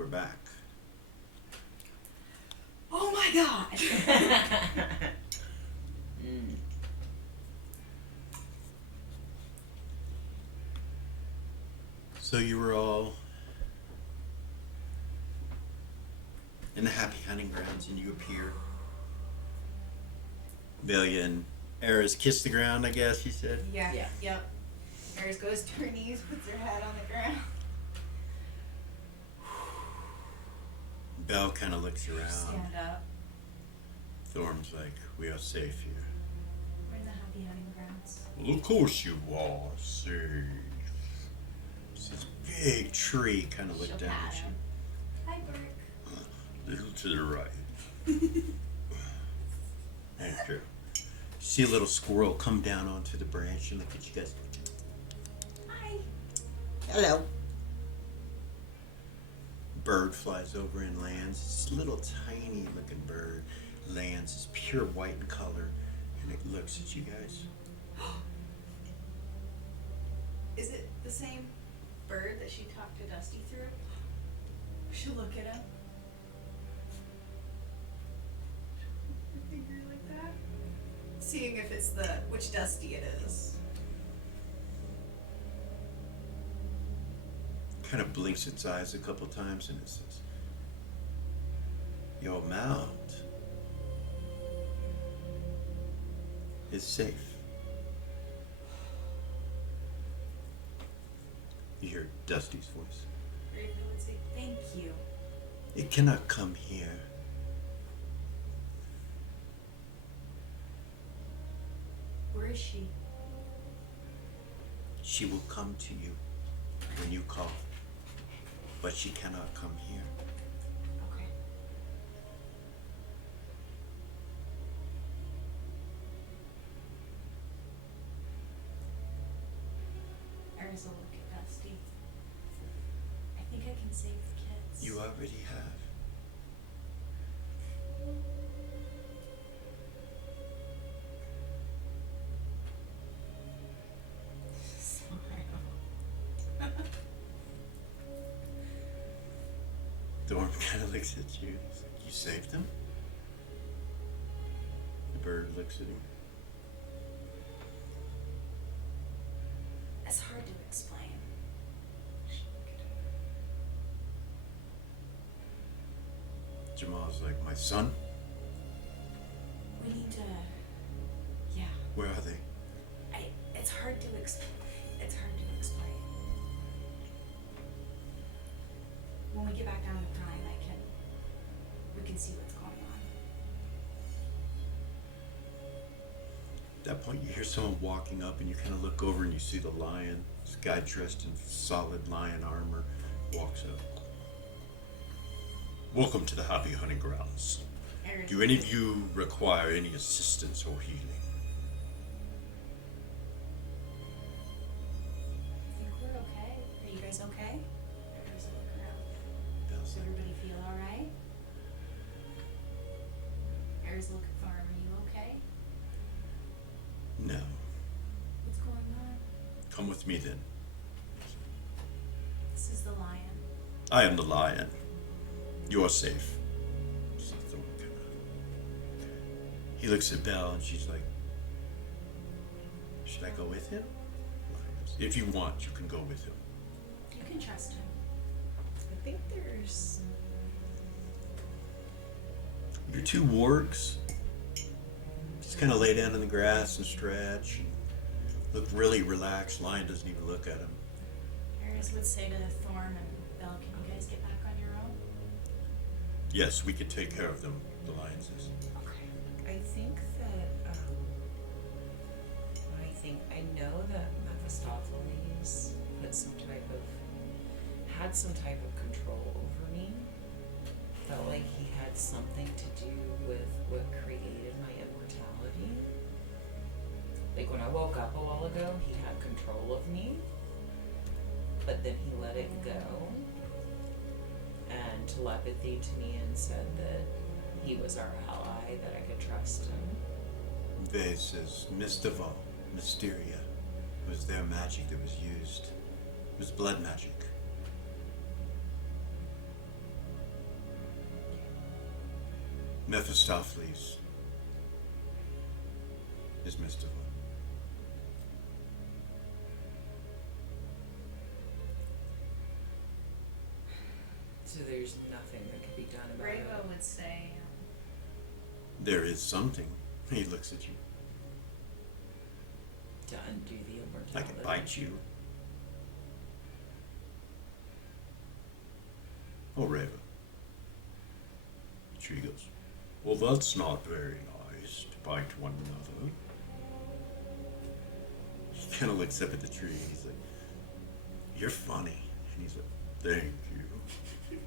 we're back. Oh my god! So you were all in the happy hunting grounds, and you appear. Velia and Eris kiss the ground, I guess you said. Yeah. Yeah. Yep. Eris goes to her knees, puts her head on the ground. Belle kind of looks around. Stand up. Thorn's like, we are safe here. We're in the happy hunting grounds. Well, of course you are safe. It's this big tree kind of looked She'll down pat at you. him. Hi, Burke. Little to the right. After. See a little squirrel come down onto the branch and look at you guys. Hi. Hello. Bird flies over and lands. This little tiny looking bird lands. It's pure white in color, and it looks at you guys. Is it the same bird that she talked to Dusty through? She'll look at him. Her finger like that. Seeing if it's which Dusty it is. Kind of blinks its eyes a couple times and it says, your mount is safe. You hear Dusty's voice. Raven would say, thank you. It cannot come here. Where is she? She will come to you when you call, but she cannot come here. Okay. Eris will look at Dusty. I think I can save the kids. You already have. Dorm kind of looks at you. He's like, you saved them? The bird looks at him. It's hard to explain. Jamal's like, my son? We need to. Yeah. Where are they? It's hard to explain. It's hard to explain. When we get back down to Prime, we can see what's going on. At that point, you hear someone walking up, and you kind of look over, and you see the lion. This guy dressed in solid lion armor walks up. Welcome to the happy hunting grounds. Eris, Do any of you require any assistance or healing? I think we're okay. Are you guys okay? Eris will look around. Bell's Does like, everybody feel alright? Eris will look at Farm. Are you okay? no. What's going on? Come with me then. This is the lion. I am the lion. You are safe. So Thorn kinda- He looks at Belle and she's like, should I go with him? If you want, you can go with him. You can trust him. I think there's. Your two wargs just kind of lay down in the grass and stretch and look really relaxed. Lion doesn't even look at him. Eris would say to Thorn and Belle, can you guys get back on your own? Yes, we can take care of them, the lion says. Okay. I think that. I know that Mephistopheles had some type of control over me. Felt like he had something to do with what created my immortality. Like when I woke up a while ago, he had control of me, but then he let it go and telepathy to me and said that he was our ally, that I could trust him. Vay says, Mystival, Mysteria, was their magic that was used. It was blood magic. Mephistopheles is mystical. So there's nothing that can be done about Ravo it. would say, There is something. He looks at you. To undo the immortality. I can bite you. Oh, Raven. She goes, well, that's not very nice to bite one another. He kind of looks up at the tree and he's like, you're funny. And he's like, thank you.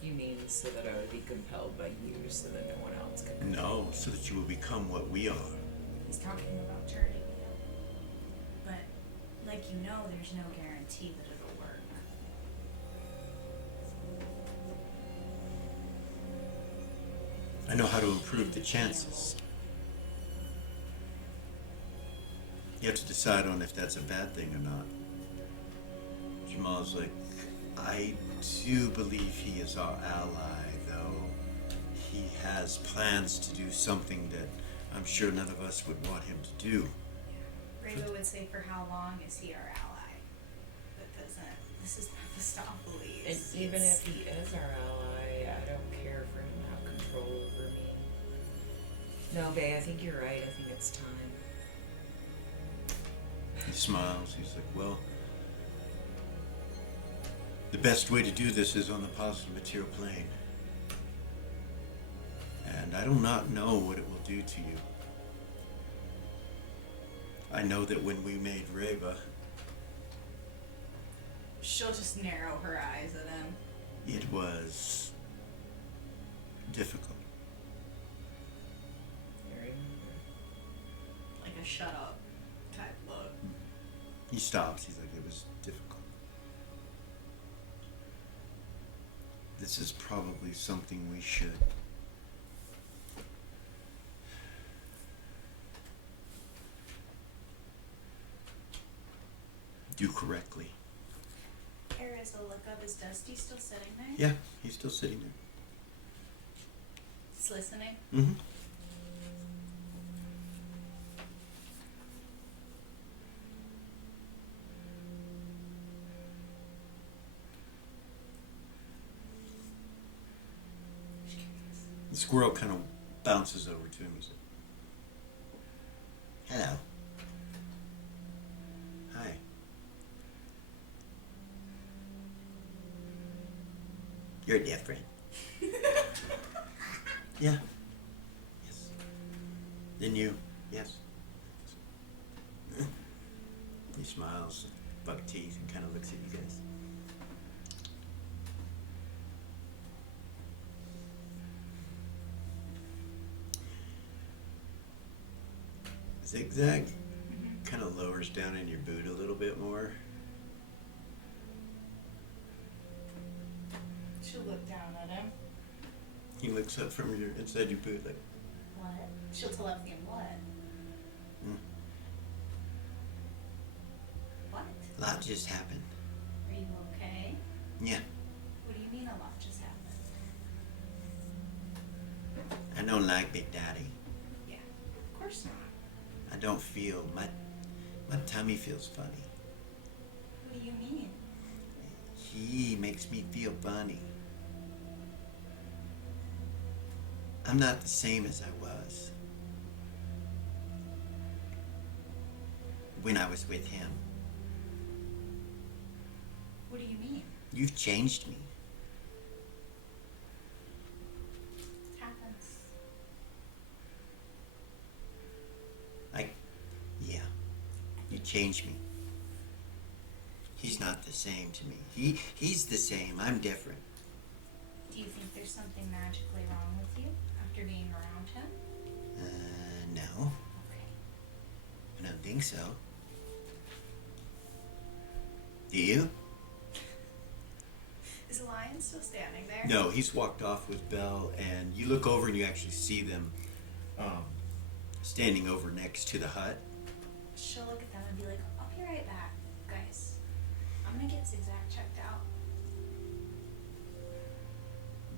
You mean so that I would be compelled by you so that no one else can? No, so that you will become what we are. he's talking about turning you. But, like you know, there's no guarantee that it'll work. I know how to improve the chances. You have to decide on if that's a bad thing or not. Jamal's like, I do believe he is our ally, though he has plans to do something that I'm sure none of us would want him to do. Ravo would say, for how long is he our ally? That doesn't, this is Mephistopheles. And even if he is our ally, I don't care for him to have control over me. No, Bae, I think you're right. I think it's time. He smiles. He's like, well, the best way to do this is on the positive material plane. And I do not know what it will do to you. I know that when we made Reva, She'll just narrow her eyes at him. it was difficult. I remember. Like a shut up type look. He stops. He's like, it was difficult. This is probably something we should do correctly. Eris will look up. Is Dusty still sitting there? Yeah, he's still sitting there. He's listening. Mm-hmm. The squirrel kind of bounces over to him. He's like, hello. Hi. You're different. Yeah. Yes. Then you. Yes. He smiles, buck teeth, and kind of looks at you guys. Zigzag kind of lowers down in your boot a little bit more. She'll look down at him. He looks up from your inside your boot like, What? She'll tell him what? What? a lot just happened. Are you okay? Yeah, What do you mean a lot just happened? I don't like Big Daddy. Yeah, of course not. I don't feel, my tummy feels funny. What do you mean? He makes me feel funny. I'm not the same as I was when I was with him. What do you mean? You've changed me. It happens. Yeah, you changed me. He's not the same to me. He's the same. I'm different. Do you think there's something magically wrong with you after being around him? No, Okay. I don't think so. Do you? Is Lion still standing there? No, he's walked off with Belle, and you look over and you actually see them standing over next to the hut. She'll look at them and be like, I'll be right back, guys. I'm gonna get Zigzag checked out.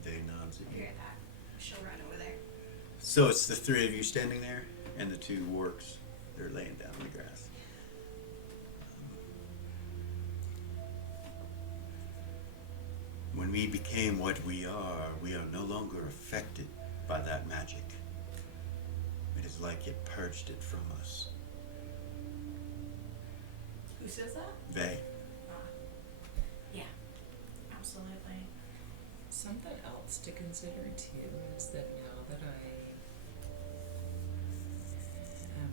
They nods I'll at be you. right back. she'll run over there. So it's the three of you standing there, and the two orcs. They're laying down on the grass. When we became what we are no longer affected by that magic. It is like it purged it from us. Who says that? They. Yeah, absolutely. Something else to consider too is that now that I am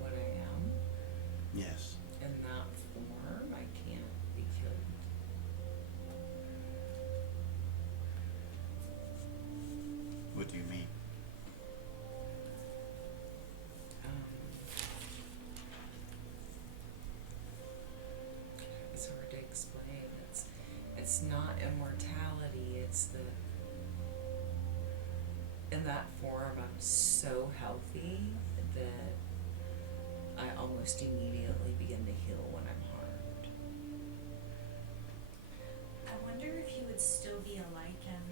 what I am, Yes. in that form, I can't be killed. What do you mean? It's hard to explain. It's not immortality. It's the in that form I'm so healthy that I almost immediately begin to heal when I'm harmed. I wonder if you would still be a lichen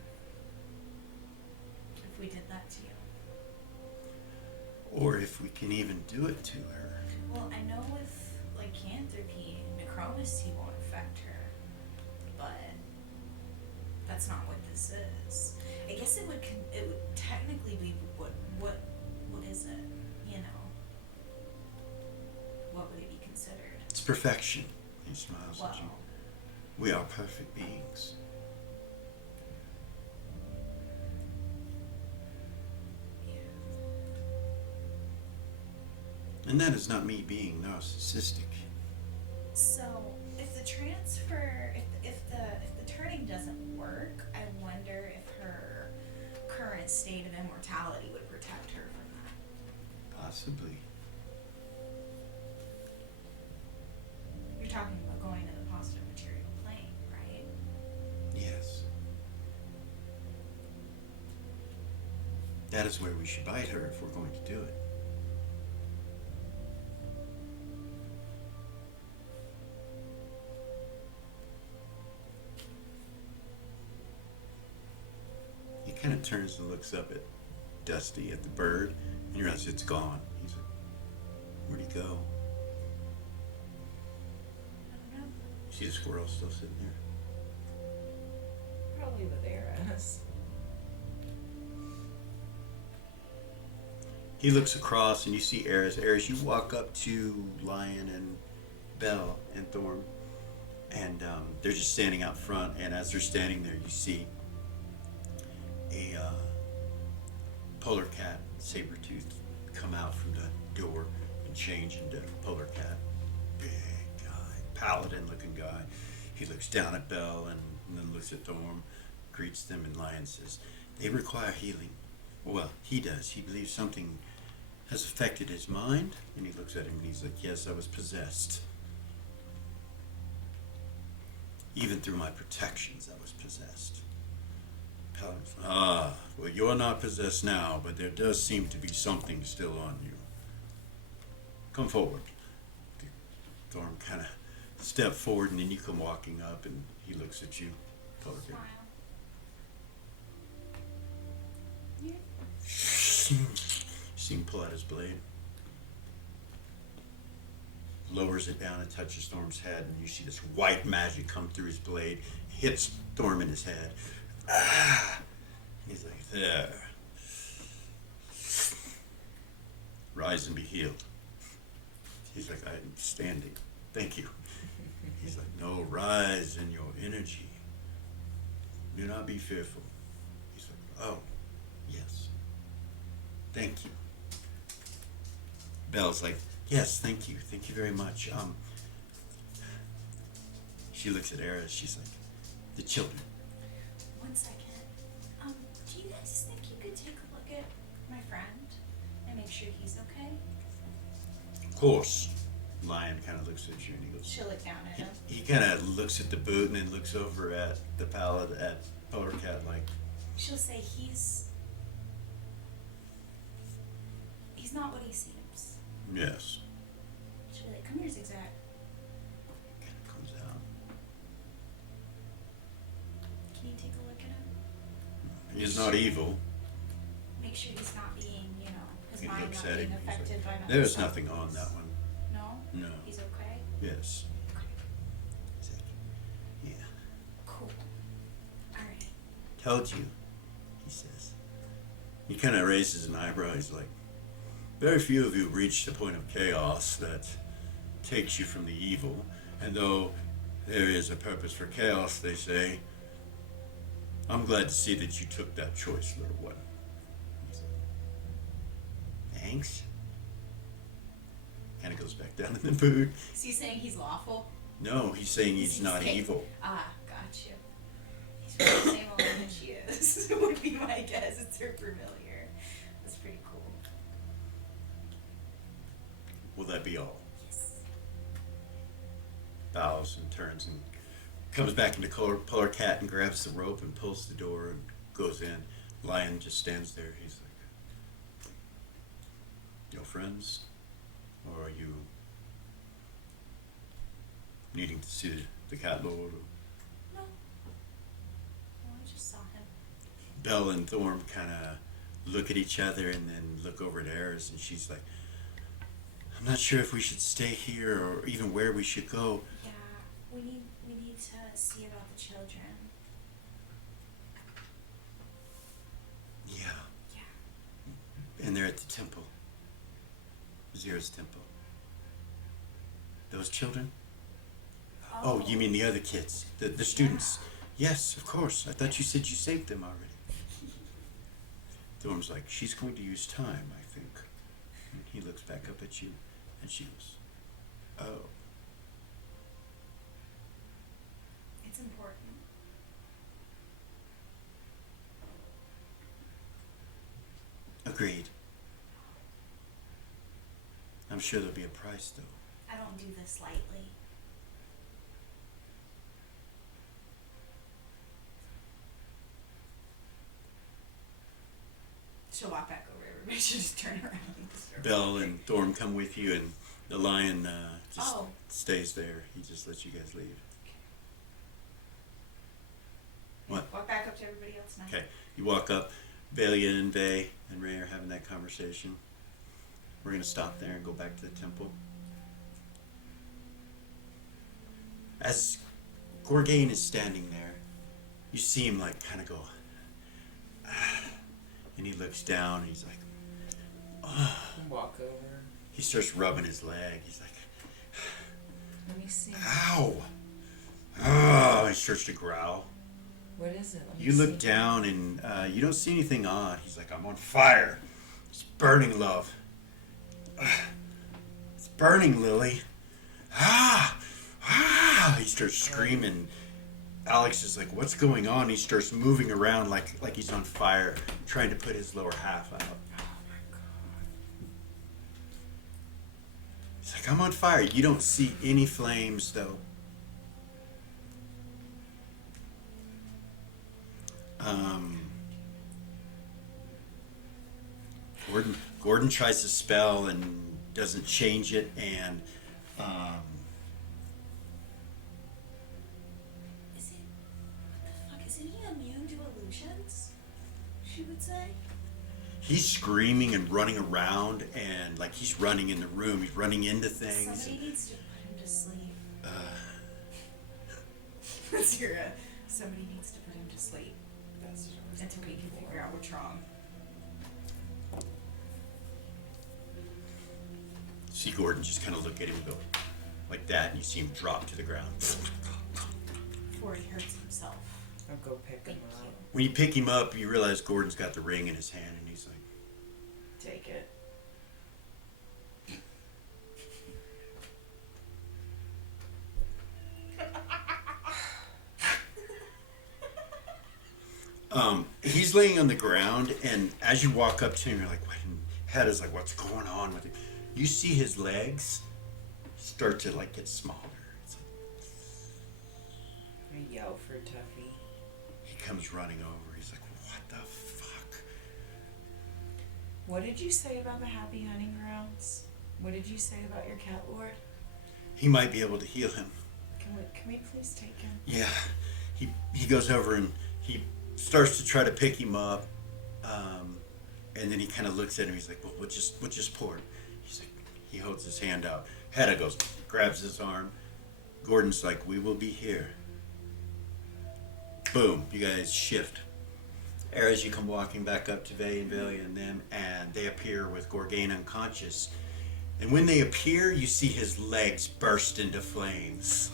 if we did that to you. Or if we can even do it to her. Well, I know with lycanthropy, necromancy won't affect her, but that's not what this is. I guess it would technically be what is it? You know, what would it be considered? It's perfection. He smiles at you. Wow. We are perfect beings. And that is not me being narcissistic. So, if the transfer, if the turning doesn't work, I wonder if her current state of immortality would protect her from that. Possibly. You're talking about going to the positive material plane, right? Yes. That is where we should bite her if we're going to do it. He kind of turns and looks up at Dusty, at the bird, and you realize it's gone. He's like, where'd he go? I don't know. See the squirrel still sitting there? Probably with Eris. He looks across and you see Eris. Eris, you walk up to Lion and Belle and Thorm, and they're just standing out front. And as they're standing there, you see a polar cat, saber-tooth, come out from the door and change into polar cat. Big guy, paladin-looking guy. He looks down at Belle and then looks at Thorm, greets them, and Lion says, "They require healing." Well, he does. He believes something has affected his mind, and he looks at him and he's like, "Yes, I was possessed. Even through my protections, I was possessed." Paladin's, well, you're not possessed now, but there does seem to be something still on you. Come forward. Thorm kind of step forward, and then you come walking up, and he looks at you. Polar cat. Smile. See him pull out his blade. Lowers it down and touches Thorm's head, and you see this white magic come through his blade, hits Thorm in his head. Ah! He's like, there. Rise and be healed. He's like, I'm standing. Thank you. He's like, no, rise in your energy. Do not be fearful. He's like, oh, yes. Thank you. Belle's like, yes, thank you. Thank you very much. She looks at Eris. She's like, the children. 1 second. Do you guys think you could take a look at my friend and make sure he's okay? Of course. Lion kind of looks at you and he goes, She'll look down at him. he kind of looks at the boot and then looks over at the pallet at Polar Cat like, She'll say he's not what he seems. yes. She'll be like, come here, Zigzag. Kind of comes out. Can you take a look at him? He's not evil. make sure he's not being, his He mind looks not at being him. He's affected like, by mental there's substance. nothing on that one. No? No. He's okay? Yes. Okay. He's like, yeah. Cool. Alright. Told you, he says. He kind of raises an eyebrow. He's like, very few of you reach the point of chaos that takes you from the evil. And though there is a purpose for chaos, they say, I'm glad to see that you took that choice, little one. Thanks. Kind of goes back down in the food. Is he saying he's lawful? No, he's saying he's not fake. evil. Ah, got you. He's from the same old that she is. Would be my guess. It's her familiar. That's pretty cool. Will that be all? Yes. Bows and turns and comes back into Polar Cat and grabs the rope and pulls the door and goes in. Lion just stands there. He's like, your friends? Or are you needing to see the cat lord? No. Oh, I just saw him. Belle and Thorm kind of look at each other and then look over at Eris, and she's like, I'm not sure if we should stay here or even where we should go. Yeah, we need to see about the children. Yeah. Yeah. And they're at the temple. Zira's temple. Those children? Oh, you mean the other kids, the students? Yes, of course. I thought you said you saved them already. Thorm's like, she's going to use time, I think. And he looks back up at you, and she goes, oh. It's important. Agreed. I'm sure there'll be a price, though. I don't do this lightly. She'll walk back over. Everybody should just turn around. Belle and Thorm come with you, and the lion just Oh. stays there. He just lets you guys leave. What? Walk back up to everybody else now. Okay, you walk up. Valia and Vay and Ray are having that conversation. We're going to stop there and go back to the temple. As Gorgain is standing there, you see him like kind of go, and he looks down and he's like, oh. Walk over. He starts rubbing his leg. He's like, Let me see. ow. Oh, he starts to growl. What is it? Let me You look see. down and you don't see anything odd. He's like, I'm on fire. It's burning, love. It's burning, Lily. Ah! Ah! He starts screaming. Alex is like, what's going on? He starts moving around like he's on fire, trying to put his lower half out. Oh my He's like, I'm on fire. You don't see any flames, though. Gordon tries to spell and doesn't change it, and Is it? What the fuck? Is he immune to illusions? She would say. he's screaming and running around, and like he's running in the room. He's running into things. Somebody needs to put him to sleep. Uh, Zira, somebody needs to put him to sleep until we can figure out what's wrong. see Gordon just kind of look at him and go like that, and you see him drop to the ground. Before he hurts himself. I'll go pick him Thank up. you. When you pick him up, you realize Gordon's got the ring in his hand, and he's like, Take it. he's laying on the ground, and as you walk up to him, you're like, what? And head is like, what's going on with him? You see his legs start to like get smaller. It's like, I yell for Tuffy. he comes running over. He's like, what the fuck? What did you say about the happy hunting grounds? What did you say about your cat lord? He might be able to heal him. Can we please take him? Yeah. He goes over and he starts to try to pick him up, And then he kind of looks at him. He's like, well, we'll just pour it. He's like, he holds his hand out. Hedda goes, grabs his arm. Gordon's like, we will be here. Boom, you guys shift. As you come walking back up to Vay and Velia and them, and they appear with Gorgain unconscious. And when they appear, you see his legs burst into flames.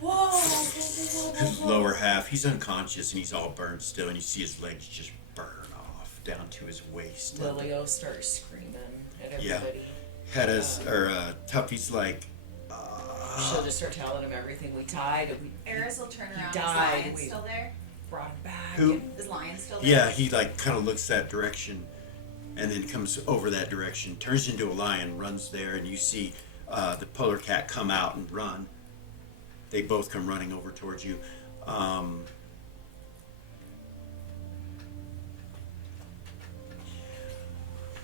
Whoa! His lower half, he's unconscious and he's all burned still, and you see his legs just burn off down to his waist. Lilio starts screaming at Yeah. everybody. Hedda's, Tuffy's like, She'll just start telling him everything we tied. And Eris will turn around. died. Is Lion We- still there? brought him back. Who? And Is Lion still there? yeah, he like kind of looks that direction and then comes over that direction, turns into a lion, runs there, and you see the polar cat come out and run. They both come running over towards you.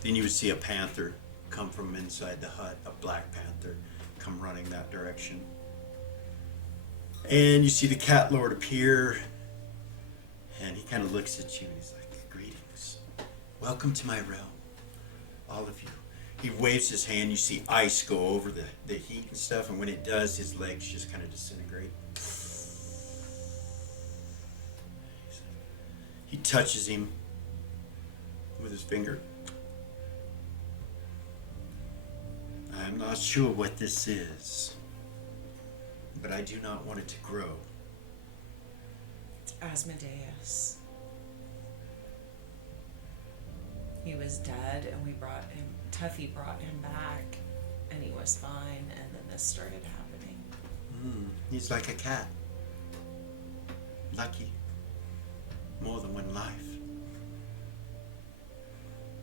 Then you would see a panther come from inside the hut, a black panther, come running that direction. And you see the cat lord appear, and he kind of looks at you and he's like, greetings. Welcome to my realm, all of you. He waves his hand, you see ice go over the heat and stuff, and when it does, his legs just kind of disintegrate. He touches him with his finger. I'm not sure what this is, but I do not want it to grow. it's Asmodeus. He was dead, and we brought him. Tuffy brought him back, and he was fine. And then this started happening. He's like a cat. Lucky. More than one life.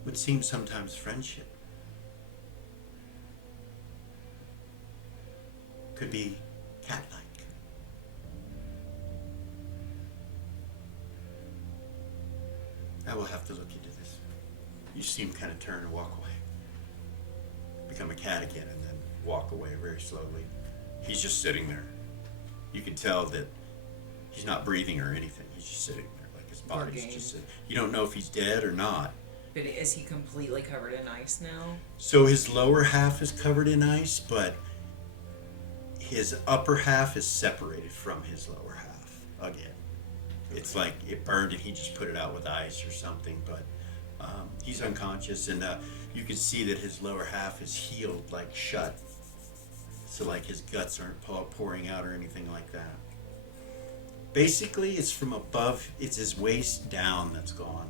Would seem sometimes friendship. Could be cat-like. I will have to look into this. You see him kind of turn and walk away. Become a cat again and then walk away very slowly. He's just sitting there. You can tell that he's not breathing or anything. He's just sitting there, like his body's Gorgain. just sitting. You don't know if he's dead or not. But is he completely covered in ice now? So his lower half is covered in ice, but his upper half is separated from his lower half again. It's like it burned and he just put it out with ice or something, but he's unconscious, and you can see that his lower half is healed, like shut. So like his guts aren't pouring out or anything like that. Basically, it's from above, it's his waist down that's gone.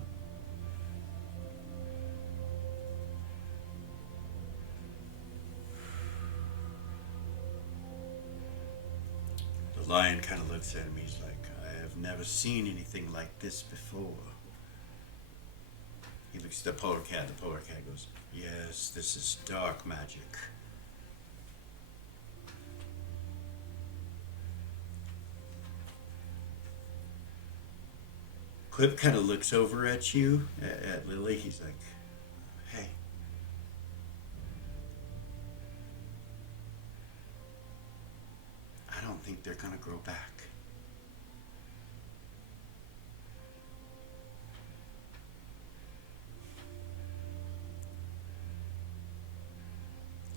The lion kind of looks at him. He's like, I have never seen anything like this before. He looks at the polar cat. The polar cat goes, yes, this is dark magic. Clip kind of looks over at you, at Lily. He's like, hey. I don't think they're gonna grow back.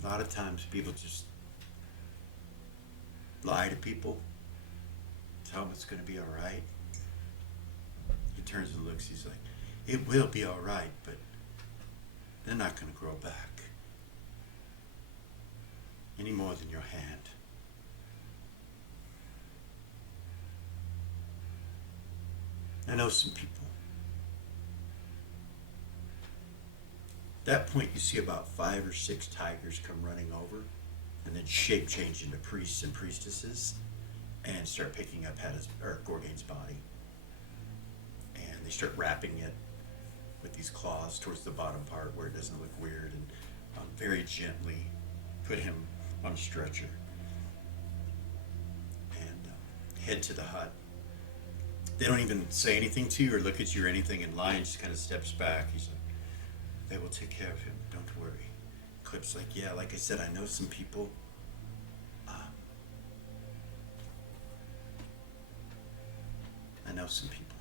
A lot of times people just lie to people, tell them it's gonna be alright. He turns and looks, he's like, it will be alright, but they're not gonna grow back. Any more than your hand. I know some people. At that point, you see about 5 or 6 tigers come running over and then shape change into priests and priestesses and start picking up Gorgain's body. And they start wrapping it with these claws towards the bottom part where it doesn't look weird, and very gently put him on a stretcher and head to the hut. They don't even say anything to you or look at you or anything, and Lion just kind of steps back. He's like, they will take care of him, don't worry. Clip's like, yeah, like I said, I know some people. I know some people.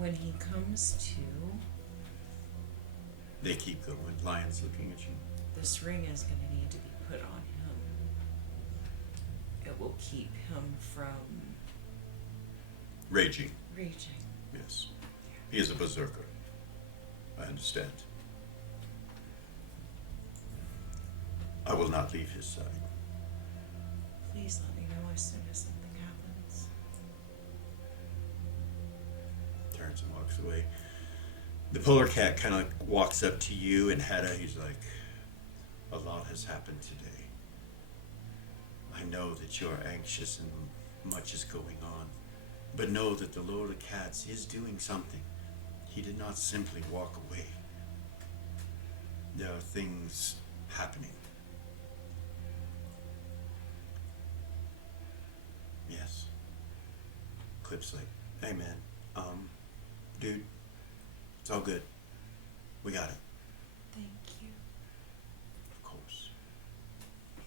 when he comes to, They keep going. Lion's looking at you. this ring is going to need to be put on him. It will keep him from Raging. raging. Yes. He is a berserker. I understand. I will not leave his side. Please let me know as soon as something happens. Turns and walks away. The polar cat kind of walks up to you and Hedda. He's like, a lot has happened today. I know that you are anxious and much is going on. But know that the Lord of Cats is doing something. He did not simply walk away. There are things happening. Yes. Clip's like, hey man, dude, it's all good. We got it. Thank you. Of course.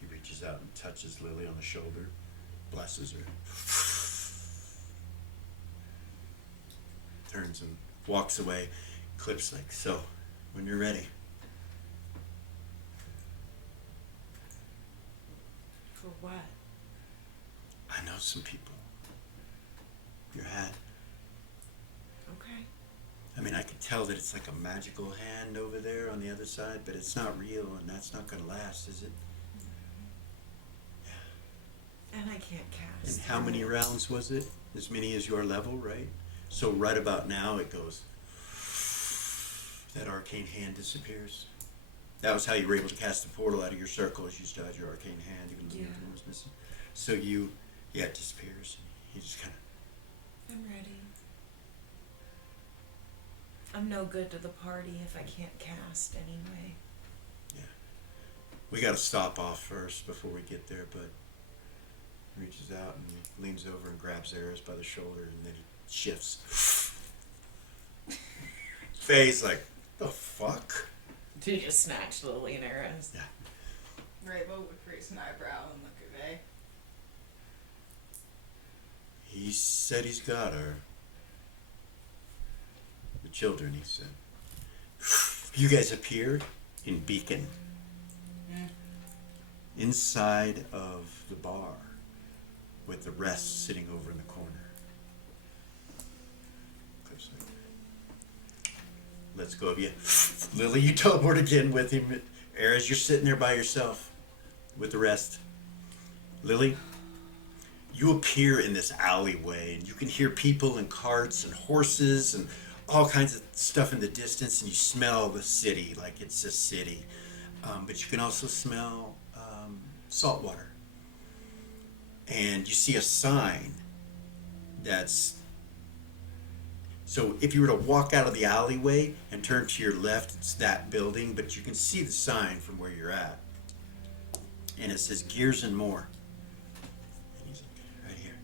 He reaches out and touches Lily on the shoulder, blesses her. Turns and walks away. Clip's like, so, when you're ready. For what? I know some people. Your hat. Okay. I mean, I could tell that it's like a magical hand over there on the other side, but it's not real, and that's not gonna last, is it? And I can't cast. And how many rounds was it? As many as your level, right? So right about now it goes. That arcane hand disappears. That was how you were able to cast the portal out of your circle, as you still had your arcane hand, even though one was missing. So it disappears. You just kind of. I'm ready. I'm no good to the party if I can't cast anyway. Yeah. We got to stop off first before we get there, but reaches out and leans over and grabs Eris by the shoulder, and then he shifts. Faye's like, the fuck? Did you just snatch Lily and Eris? Yeah. Rainbow would raise an eyebrow and look away. He said he's got her. The children, he said. You guys appear in Beacon. Inside of the bar. With the rest sitting over in the corner. Clip's like, let's go of you. Lily, you teleport again with him. Eris, you're sitting there by yourself with the rest. Lily, you appear in this alleyway and you can hear people and carts and horses and all kinds of stuff in the distance, and you smell the city like it's a city. But you can also smell salt water. And you see a sign that's... So if you were to walk out of the alleyway and turn to your left, it's that building, but you can see the sign from where you're at. And it says Gears and More. And he's like, right here.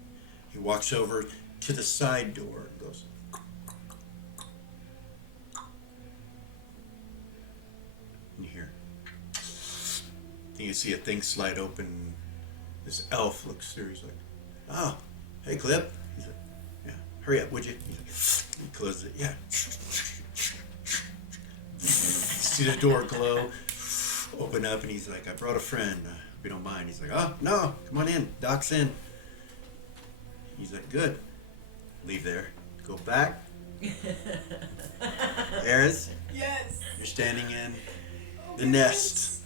He walks over to the side door and goes... And you hear... Then you see a thing slide open. This elf looks through. He's like, oh, hey, Clip. He's like, yeah, hurry up, would you? He's like, he closes it. Yeah. See the door glow, open up, and he's like, I brought a friend. If you don't mind. He's like, oh, no, come on in. Doc's in. He's like, good. Leave there. Go back. Eris, Yes. you're standing in the nest.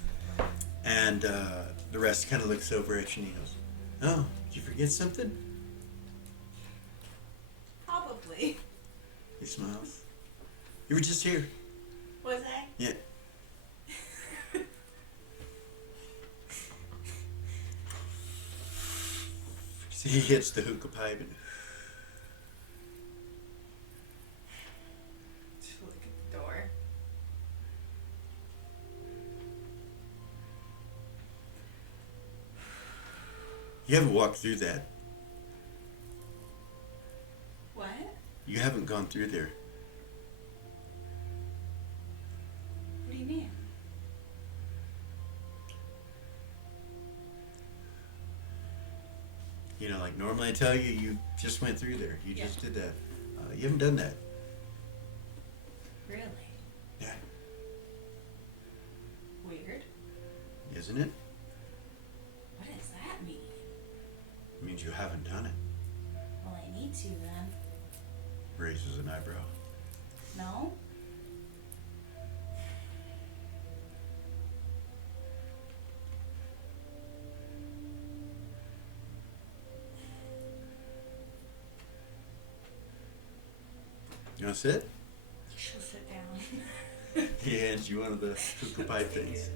And the rest kind of looks over at you and he goes, oh, did you forget something? Probably. He smiles. You were just here. Was I? Yeah. So he hits the hookah pipe and Just look at the door. you haven't walked through that. What? You haven't gone through there. What do you mean? You know, like normally I tell you, you just went through there. You Yeah. just did that. You haven't done that. isn't it? What does that mean? It means you haven't done it. Well, I need to then. Raises an eyebrow. No? You want to sit? She'll sit down. He hands you one of the hookah pipe things.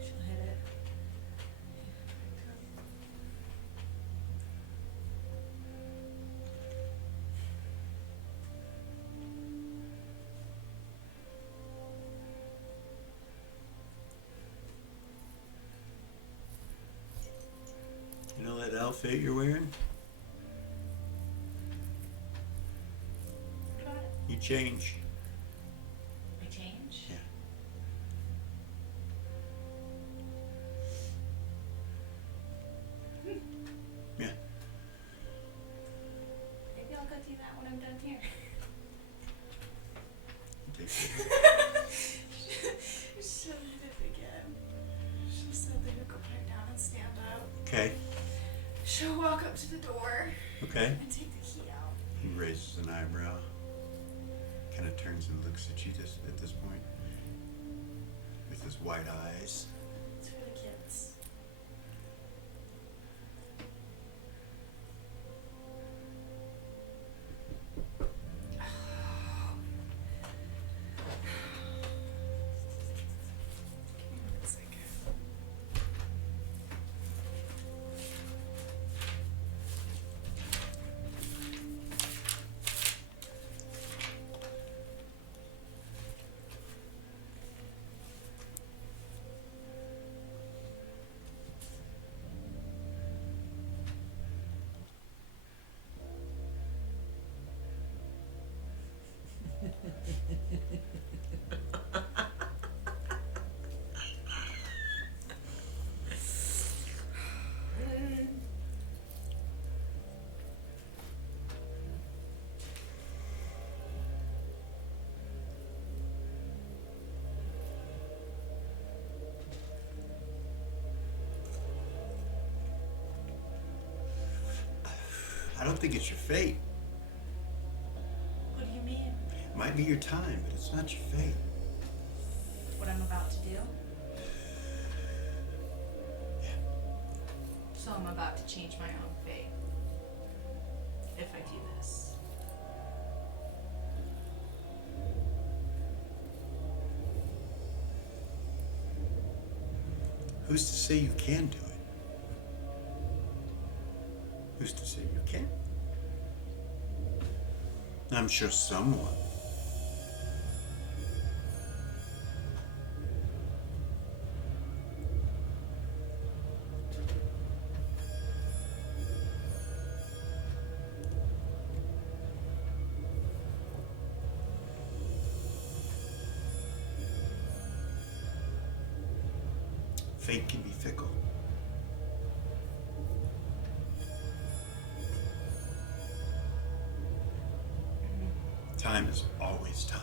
She'll hit it. You know that outfit you're wearing? What about it? You change. I change? Yeah. Yeah. Maybe I'll go do that when I'm done here. Take it. She'll hit it again. She'll set the hookah pipe down and stand up. Okay. She'll walk up to the door Okay. and take the key out. He raises an eyebrow. Kind of turns and looks at you at this point. With his white eyes. It's for the kids. Give me 1 second. I don't think it's your fate. What do you mean? It might be your time, but it's not your fate. What I'm about to do? Yeah. So I'm about to change my own fate. If I do this. Who's to say you can do it? Who's to say you can't? I'm sure someone. Fate can be fickle. Time is always time.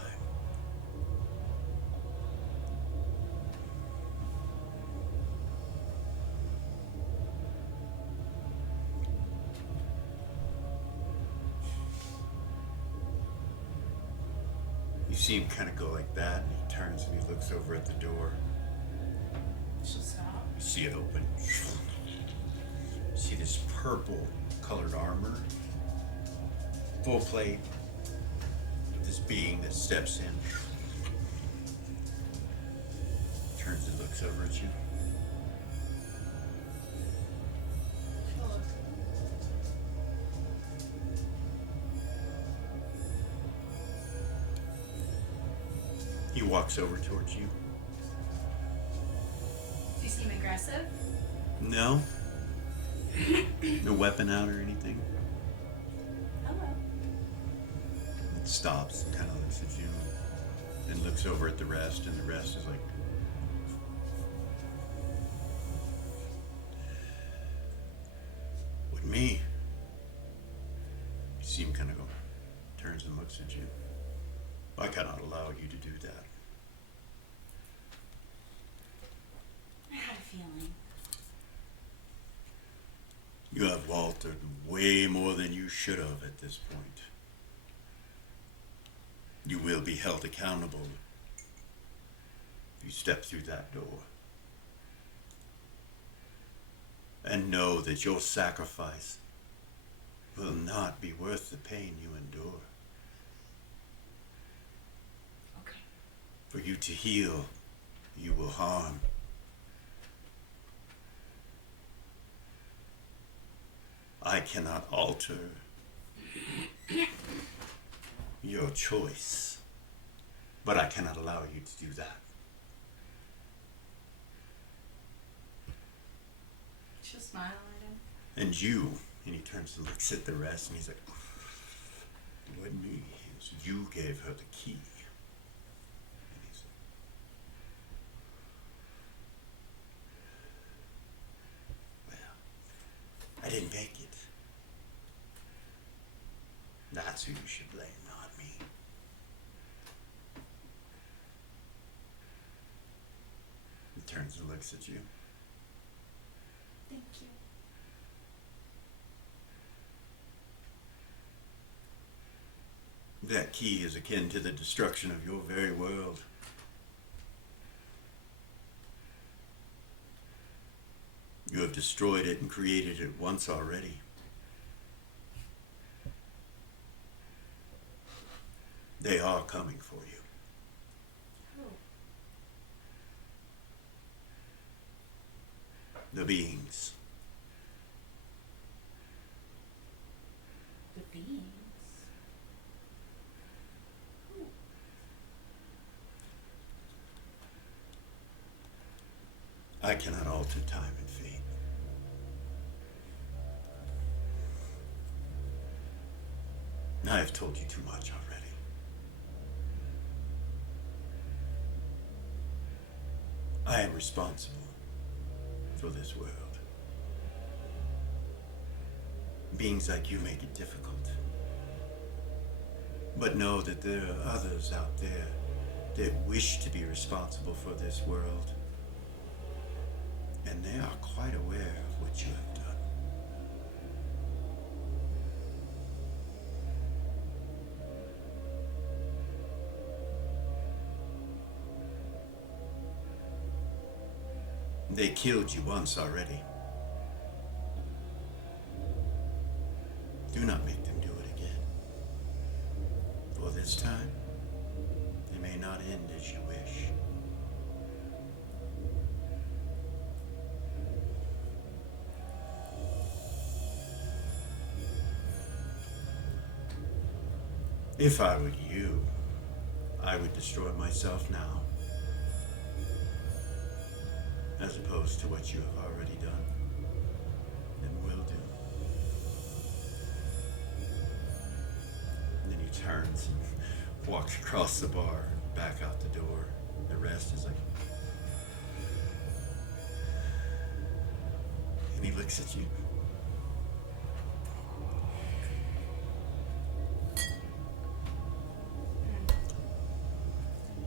You see him kind of go like that, and he turns and he looks over at the door. She'll stop. You see it open. You see this purple colored armor, full plate. This being that steps in, turns and looks over at you. She'll look. He walks over towards you. Do you seem aggressive? No? No weapon out or anything? Hello. It stops and kind of looks at you and looks over at the rest, and the rest is like, with me? You see him kind of go, turns and looks at you. I cannot allow you to do that. way more than you should have at this point. You will be held accountable if you step through that door. And know that your sacrifice will not be worth the pain you endure. Okay. For you to heal, you will harm. I cannot alter your choice, but I cannot allow you to do that. She'll smile at him. And you, and he turns and looks at the rest, and he's like, it wasn't me. It was you gave her the key. And he's like, well, I didn't make it. That's who you should blame, not me. He turns and looks at you. Thank you. That key is akin to the destruction of your very world. You have destroyed it and created it once already. They are coming for you. Who? The beings. The beings. Who? I cannot alter time and fate. I have told you too much already. I am responsible for this world. Beings like you make it difficult. But know that there are others out there that wish to be responsible for this world. And they are quite aware of what you have done. They killed you once already. Do not make them do it again. For this time, it may not end as you wish. If I were you, I would destroy myself now, as opposed to what you have already done and will do. And then he turns and walks across the bar, back out the door. The rest is like, and he looks at you.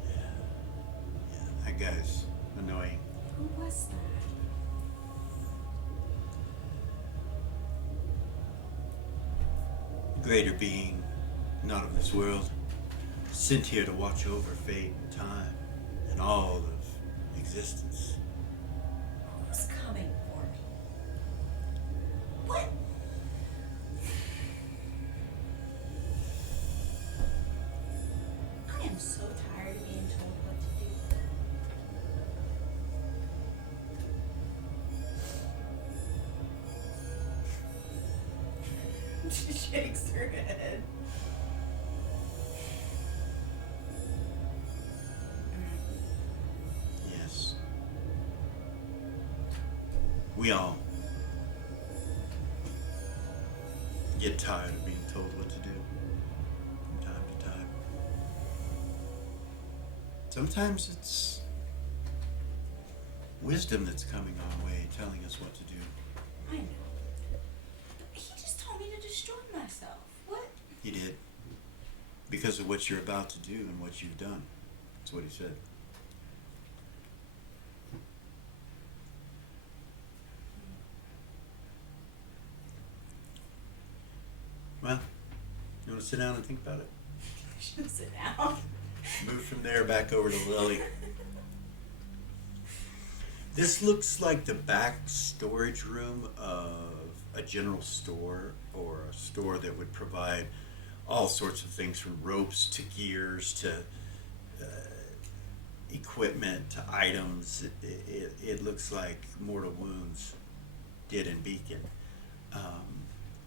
Yeah, that guy's annoying. Who was that? Greater being, not of this world, sent here to watch over fate and time and all of existence. Who's coming for me? What? I am so tired of being told what to do. She shakes her head. Yes. We all get tired of being told what to do from time to time. Sometimes it's wisdom that's coming our way, telling us what to do. I know. He just told me to destroy myself. What? He did. Because of what you're about to do and what you've done. That's what he said. want to sit down and think about it? Should sit down. Move from there back over to Lily. This looks like the back storage room of a general store or a store that would provide all sorts of things from ropes to gears to equipment to items. It looks like Mortal Wounds did in Beacon.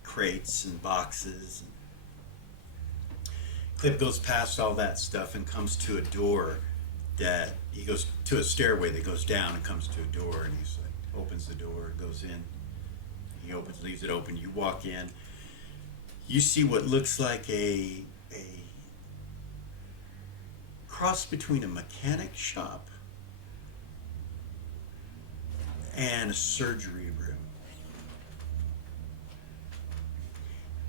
Crates and boxes. Clip goes past all that stuff and comes to a door that he goes to a stairway that goes down and comes to a door, and he's like opens the door, goes in. He opens, leaves it open. You walk in. You see what looks like a cross between a mechanic shop and a surgery room.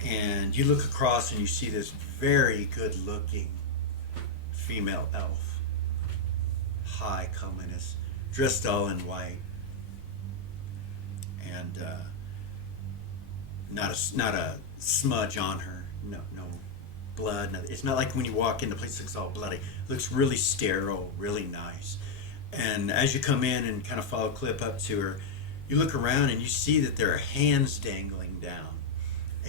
And you look across and you see this very good-looking female elf, high comeliness, dressed all in white, and not a smudge on her. No blood. No, it's not like when you walk in, the place looks all bloody. It looks really sterile, really nice. And as you come in and kind of follow Clip up to her, you look around and you see that there are hands dangling down,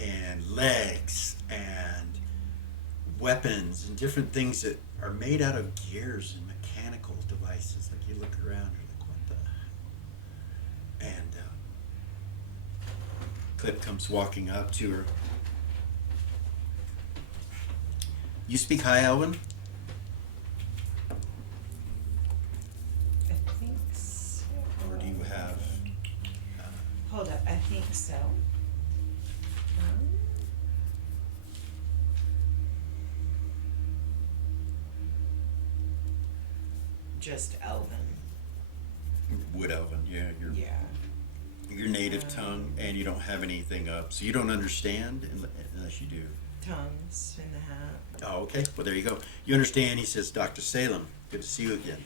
and legs, and weapons, and different things that are made out of gears and mechanical devices. Like you look around, you're like, what the? And Clip comes walking up to her. You speak High Elven? I think so. Or do you have... Hold up, I think so. Just Elven. Wood Elven, yeah. Your native tongue, and you don't have anything up, so you don't understand unless you do. Tongues in the hat. Oh, okay. Well, there you go. You understand. He says, Dr. Salem, good to see you again.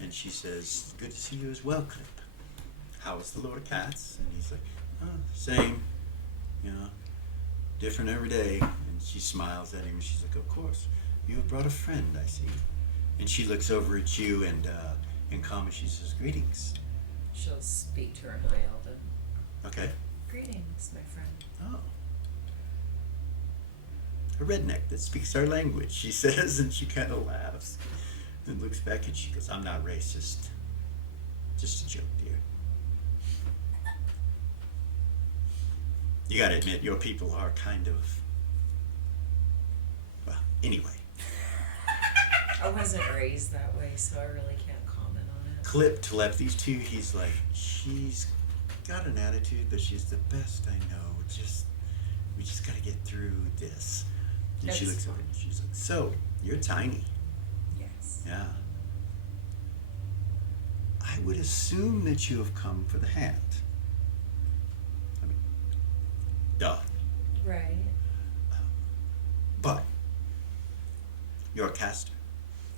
And she says, good to see you as well, Clip. How is the Lord of Cats? And he's like, oh, same. You know, different every day. And she smiles at him, and she's like, of course. You have brought a friend, I see. And she looks over at you, and in common, she says, greetings. She'll speak to her in High Elven. Okay. Greetings, my friend. Oh. A redneck that speaks our language, she says, and she kind of laughs and looks back and she goes, I'm not racist. Just a joke, dear. You gotta admit, your people are kind of... Well, anyway. I wasn't raised that way, so I really can't comment on it. Clip telepathies too, he's like, she's got an attitude, but she's the best I know. We just gotta get through this. And she That's looks over and she's like, so, you're tiny. Yes. Yeah. I would assume that you have come for the hand. I mean, duh. Right. But, you're a caster.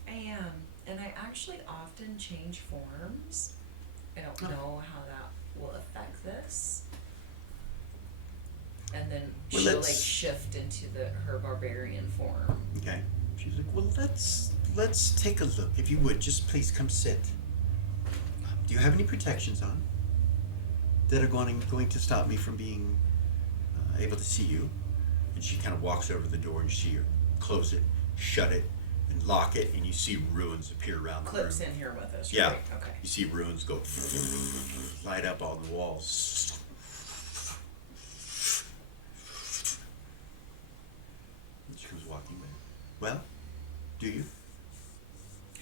I am. And I actually often change forms. I don't know how that will affect this. And then Well, she'll let's- like shift into her barbarian form. Okay. She's like, well, let's take a look. If you would, just please come sit. Do you have any protections on that are going to stop me from being able to see you? And she kind of walks over to the door and you see her close it, shut it, and lock it, and you see ruins appear around the room. Clips in here with us, Yeah. right? Okay. You see ruins go light up all the walls. And she comes walking back. Well, do you?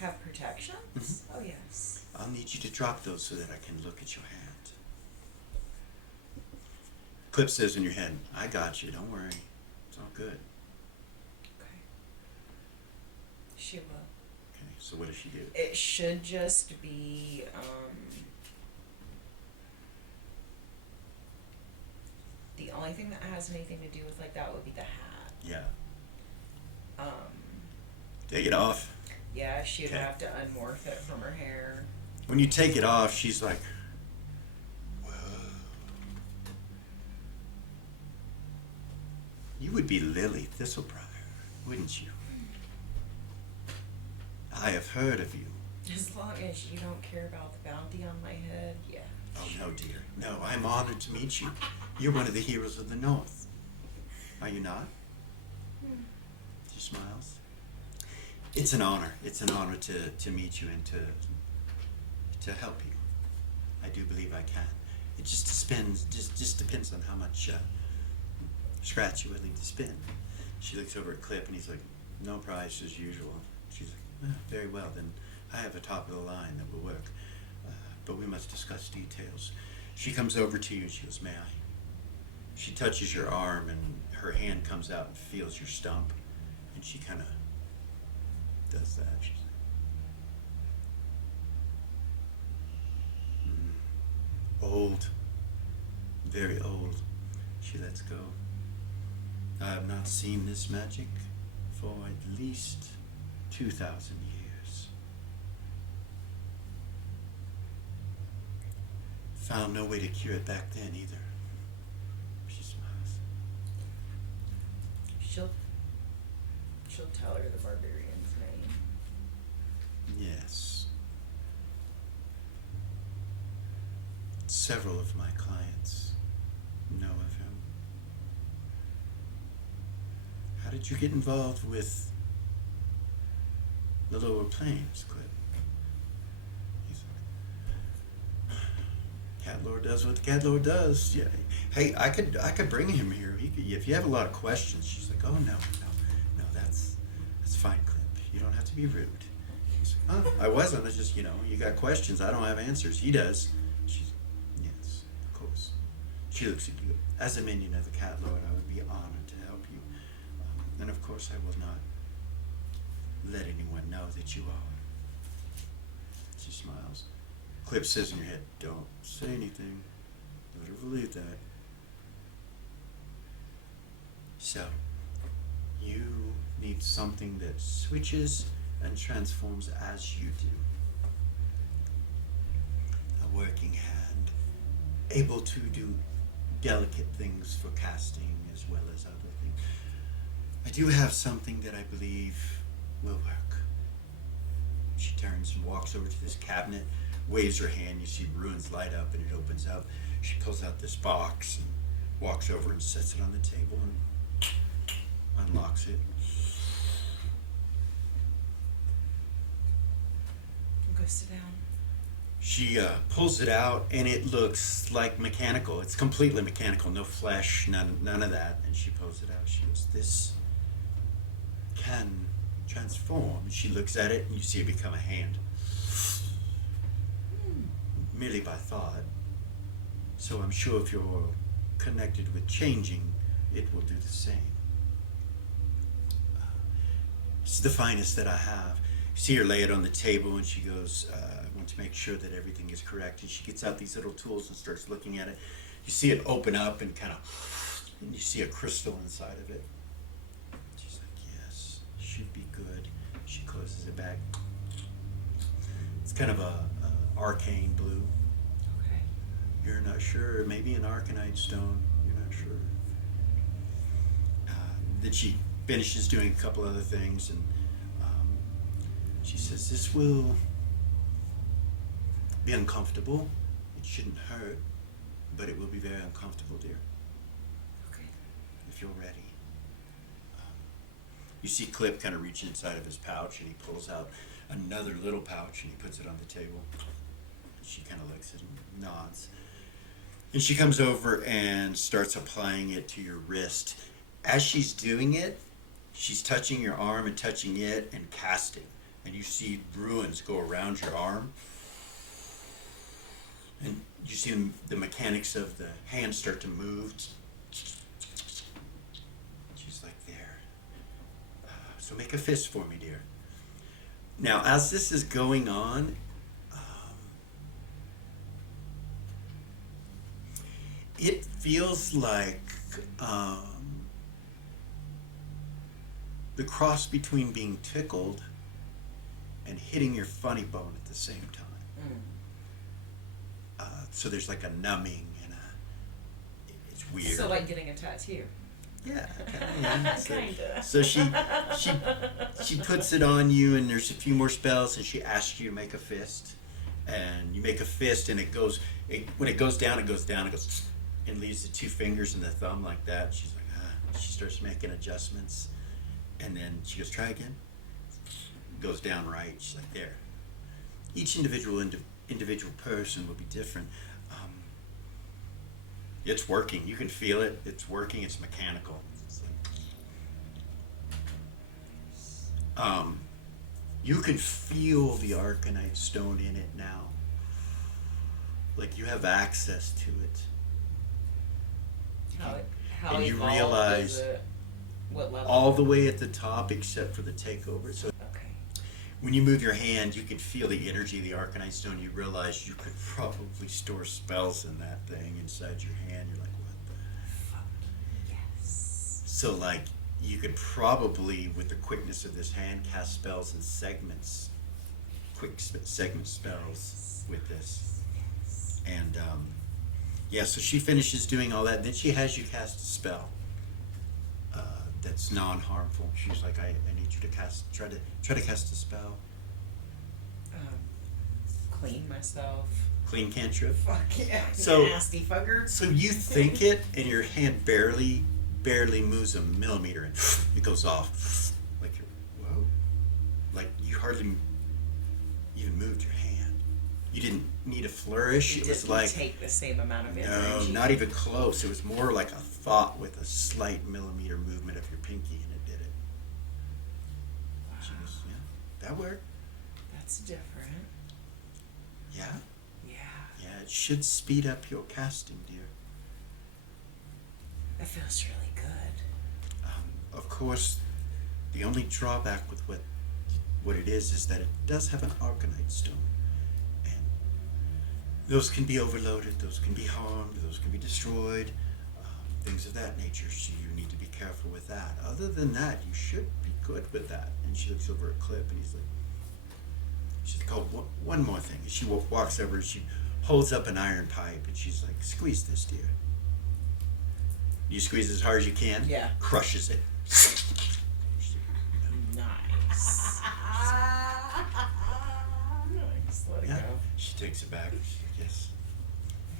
Have protections? Oh yes. I'll need you to drop those so that I can look at your hand. Clip says in your head, I got you, don't worry. It's all good. Okay. She will. Okay, so what does she do? It should just be the only thing that has anything to do with like that would be the hat. Yeah. Um Take it off. yeah, she would Okay. have to unmorph it from her hair. When you take it off, she's like, whoa. You would be Lily Thistlebright. Wouldn't you? I have heard of you. As long as you don't care about the bounty on my head, yeah. Oh, no, dear. No, I'm honored to meet you. You're one of the heroes of the North. Are you not? She smiles. It's an honor. It's an honor to meet you and to help you. I do believe I can. It just depends on how much scratch you're willing to spend. She looks over at Clip and he's like, no price as usual. She's like, very well, then I have a top of the line that will work. But we must discuss details. She comes over to you and she goes, may I? She touches your arm and her hand comes out and feels your stump. And she kind of does that. She's like, old, very old. She lets go. I have not seen this magic for at least 2,000 years. Found no way to cure it back then either. She smiles. She'll tell her the barbarian's name. Yes. Several of my clients know of him. How did you get involved with the lower planes, Clip? He's like, Cat Lord does what the Cat Lord does. Yeah. Hey, I could bring him here. He could, if you have a lot of questions. She's like, oh no, that's fine, Clip. You don't have to be rude. He's like, oh, I wasn't. It's just, you got questions. I don't have answers. He does. She's, yes, of course. She looks at you. As a minion of the Cat Lord, I would be honored to help you. And of course, I will not let anyone know that you are. She smiles. Clip says in your head, don't say anything. Let her believe that. So, you need something that switches and transforms as you do. A working hand, able to do delicate things for casting as well as other things. I do have something that I believe will work. She turns and walks over to this cabinet, waves her hand, you see runes light up and it opens up. She pulls out this box and walks over and sets it on the table and unlocks it. Go sit down. She pulls it out and it looks like mechanical. It's completely mechanical, no flesh, none of that. And she pulls it out. She goes, this can transform. And she looks at it and you see it become a hand. Merely by thought. So I'm sure if you're connected with changing, it will do the same. It's the finest that I have. You see her lay it on the table and she goes, I want to make sure that everything is correct. And she gets out these little tools and starts looking at it. You see it open up and and you see a crystal inside of it. She's like, yes, should be good. She closes it back. It's kind of a arcane blue. Okay. You're not sure. Maybe an arcanite stone. You're not sure. Then she finishes doing a couple other things and she says, this will be uncomfortable. It shouldn't hurt, but it will be very uncomfortable, dear. Okay. If you're ready. You see Clip kind of reach inside of his pouch and he pulls out another little pouch and he puts it on the table. She kind of looks at him and nods. And she comes over and starts applying it to your wrist. As she's doing it, she's touching your arm and touching it and casting. And you see ruins go around your arm. And you see the mechanics of the hand start to move. She's like, there. So make a fist for me, dear. Now, as this is going on, it feels like the cross between being tickled and hitting your funny bone at the same time. So there's like a numbing and it's weird. So like getting a tattoo. Yeah, yeah. So, Kinda. so she puts it on you, and there's a few more spells, and she asks you to make a fist, and you make a fist, and when it goes down, it goes, and leaves the two fingers and the thumb like that. She's like, ah. She starts making adjustments, and then she goes, try again. Goes down right. She's like, there. Each individual person will be different. It's working. You can feel it. It's working. It's mechanical. It's like, you can feel the Arcanite stone in it now. Like you have access to it. How And you evolved realize is it? What level? all the way at the top except for the takeover. So Okay. when you move your hand, you can feel the energy of the Arcanite stone. You realize you could probably store spells in that thing inside your hand. You're like, what the fuck? Yes. So, like, you could probably, with the quickness of this hand, cast spells in segments. Segment spells with this. And, yeah, so she finishes doing all that. Then she has you cast a spell that's non-harmful. She's like, I need you to try to cast a spell. Clean myself. Clean cantrip. Fuck yeah. So- Nasty fucker. So you think it, and your hand barely moves a millimeter, and it goes off. Like, whoa. Like, you hardly even moved your hand. You didn't need a flourish. It was didn't like, take the same amount of no, energy. not even close. It was more like a thought with a slight millimeter movement of your pinky, and it did it. She goes, yeah, that worked. That's different. Yeah, Yeah. yeah, it should speed up your casting, dear. That feels really good. Of course, the only drawback with what it is that it does have an Arcanite stone. And those can be overloaded, those can be harmed, those can be destroyed, things of that nature, so you need to be careful with that. Other than that, you should be good with that. And she looks over at Clip, and she's like, oh, one more thing. And she walks over, and she holds up an iron pipe, and she's like, squeeze this, dear. You squeeze as hard as you can. Yeah. Crushes it. Nice. Nice. Let it Yeah. go. She takes it back. She's like, yes.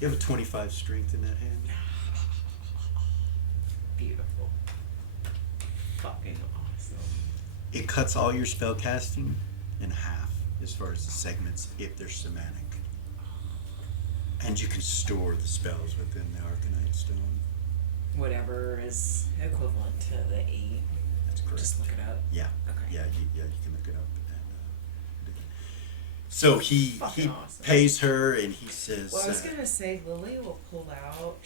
You have a 25 strength in that hand. Beautiful. Fucking awesome. It cuts all your spell casting in half as far as the segments if they're somatic. And you can store the spells within the Arcanite stone. Whatever is equivalent to the 8. That's correct. Just look it up. Yeah. Okay. Yeah, you can look it up. And, so he Fucking awesome. pays her, and he says, Well, I was gonna say Lily will pull out.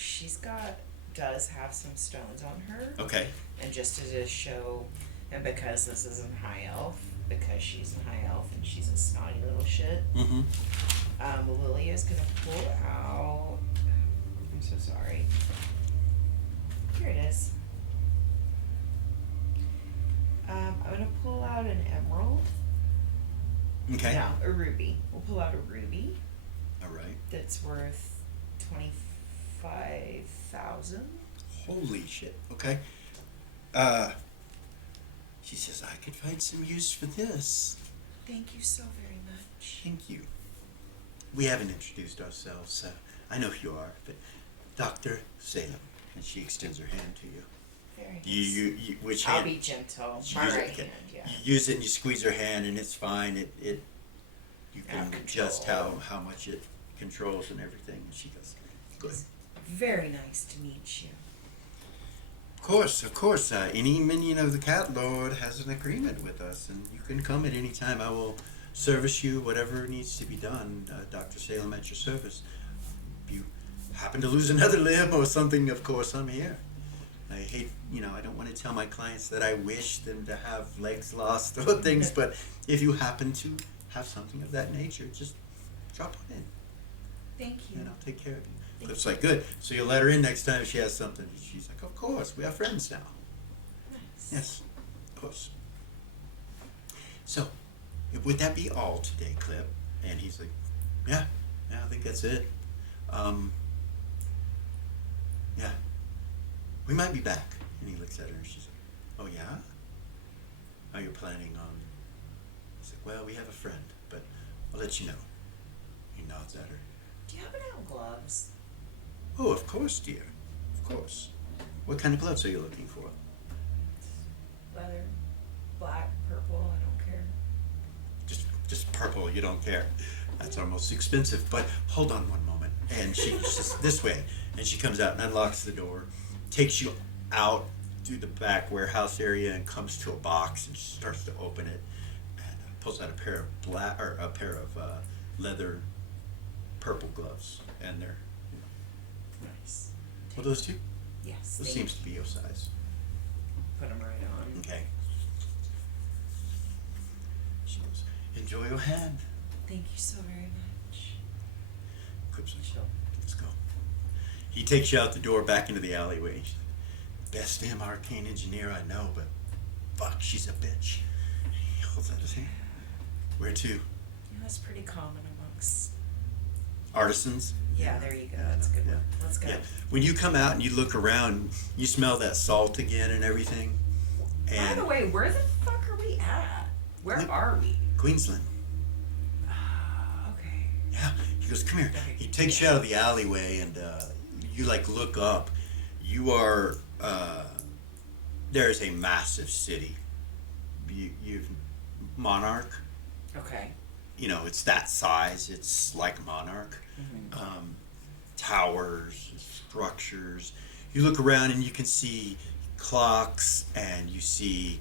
Does have some stones on her, okay. and just to show, and because this isn't high elf, because she's a high elf and she's a snotty little shit. Mm-hmm. Lily is gonna pull out. I'm so sorry. Here it is. I'm gonna pull out an emerald. Okay. No, a ruby. We'll pull out a ruby All right. that's worth 25,000. Holy shit. Okay. She says, I could find some use for this. Thank you so very much. Thank you. We haven't introduced ourselves. I know who you are, but Dr. Salem. And she extends her hand to you. Very nice. You which I'll hand? be gentle. You My use it, right okay. hand, yeah. You use it and you squeeze her hand, and it's fine. You can Out of adjust control. how much it controls and everything. And she goes, good. Very nice to meet you. Of course. Any minion of the Cat Lord has an agreement with us, and you can come at any time. I will service you whatever needs to be done. Dr. Salem at your service. If you happen to lose another limb or something, of course, I'm here. I hate, I don't want to tell my clients that I wish them to have legs lost or things, but if you happen to have something of that nature, just drop on in, Thank you. and I'll take care of you. Cliff's like, good. So you'll let her in next time if she has something. She's like, of course, we are friends now. Nice. Yes, of course. So, would that be all today, Cliff? And he's like, yeah, I think that's it. Yeah. We might be back. And he looks at her and she's like, oh yeah? Are you planning on... He's like, well, we have a friend, but I'll let you know. He nods at her. Do you happen to have gloves? Oh, of course, dear. Of course. What kind of gloves are you looking for? Leather, black, purple, I don't care. Just purple, you don't care. That's our most expensive. But hold on one moment. And she's just this way. And she comes out and unlocks the door, takes you out through the back warehouse area and comes to a box and starts to open it and pulls out a pair of leather purple gloves. And they're, Nice. well, those two? Yes. Those seems to be your size. Put them right on. Okay. She goes, enjoy your hand. Thank you so very much. Quip's like, Sure. let's go. He takes you out the door back into the alleyway. She's like, best damn arcane engineer I know, but fuck, she's a bitch. He holds out his hand. Where to? Yeah, that's pretty common amongst. Artisans? Yeah, there you go. That's a good Yeah. one. Let's go. Yeah. When you come out and you look around, you smell that salt again and everything. By And the way, where the fuck are we at? Where Look. are we? Queensland. Okay. Yeah. He goes, come here. Okay. He takes you out of the alleyway and you like look up. You are, there's a massive city. You've, Monarch. Okay. You know, it's that size. It's like Monarch. Towers, structures. You look around and you can see clocks, and you see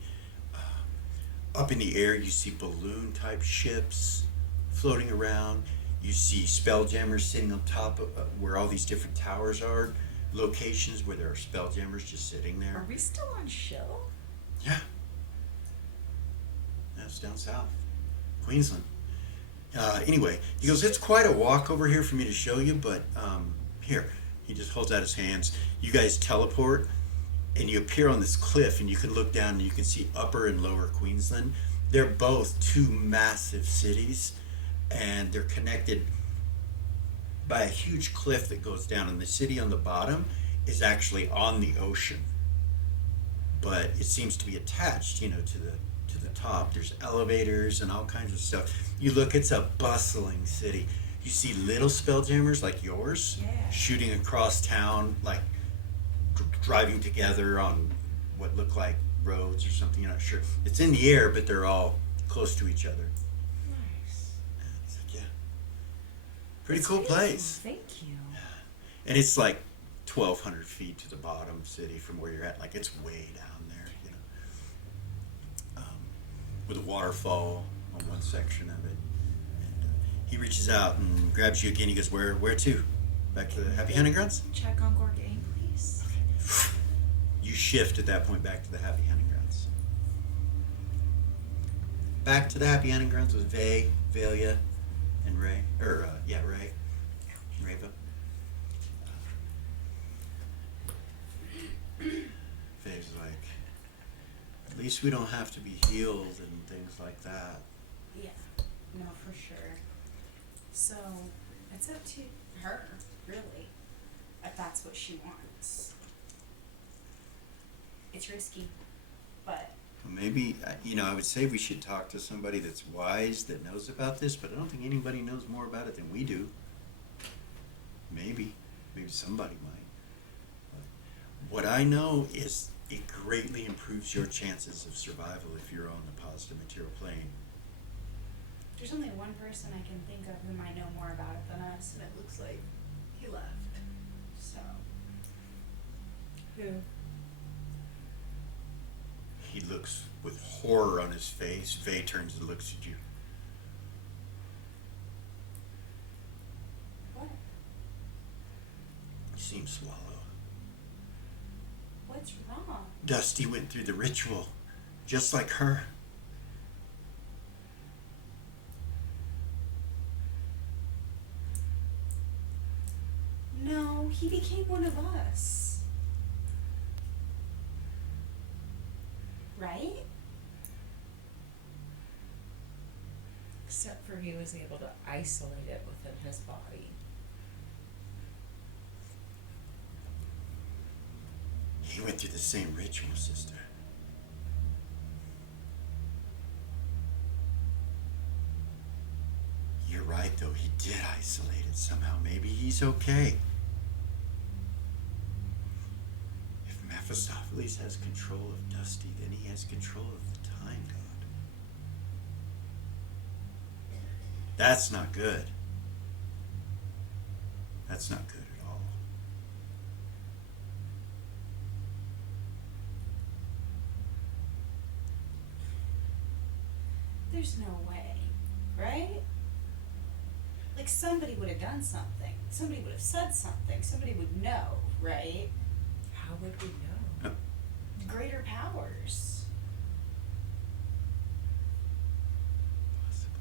up in the air. You see balloon type ships floating around. You see spelljammers sitting on top of where all these different towers are. Locations where there are spelljammers just sitting there. Are we still on show? Yeah. That's down south, Queensland. Anyway, he goes, it's quite a walk over here for me to show you, but here. He just holds out his hands. You guys teleport, and you appear on this cliff, and you can look down and you can see upper and lower Queensland. They're both two massive cities, and they're connected by a huge cliff that goes down, and the city on the bottom is actually on the ocean. But it seems to be attached, you know, to the top. There's elevators and all kinds of stuff. You look, it's a bustling city. You see little spelljammers like yours Yeah. shooting across town, like driving together on what look like roads or something. You're not sure. It's in the air, but they're all close to each other. Nice. It's like, yeah, pretty That's cool beautiful. place. Thank you. And it's like 1,200 feet to the bottom city from where you're at. Like, it's way down there, you know. With a waterfall on one section of it. And he reaches out and grabs you again. He goes, where to? Back to the Happy Hunting Grounds? Check on Gorgain, please. You shift at that point back to the Happy Hunting Grounds. Back to the Happy Hunting Grounds with Vay, Velia, and Ray. Ray. And Reva. Vay's like, at least we don't have to be healed and things like that. Yeah, no, for sure. So, it's up to her, really, if that's what she wants. It's risky, but Maybe, I would say we should talk to somebody that's wise, that knows about this, but I don't think anybody knows more about it than we do. Maybe somebody might. But what I know is it greatly improves your chances of survival if you're on the positive material plane. there's only one person I can think of who might know more about it than us, and it looks like he left. So. Who? He looks with horror on his face. Vay turns and looks at you. What? You seem swallow. What's wrong? Dusty went through the ritual, just like her. No, he became one of us. Right? Except for he was able to isolate it within his body. He went through the same ritual, sister. You're right, though. He did isolate it somehow. Maybe he's okay. If Mephistopheles has control of Dusty, then he has control of the Time God. That's not good. That's not good at all. There's no way, right? Like somebody would have done something. Somebody would have said something. Somebody would know, right? How would we know? Greater powers. Possibly.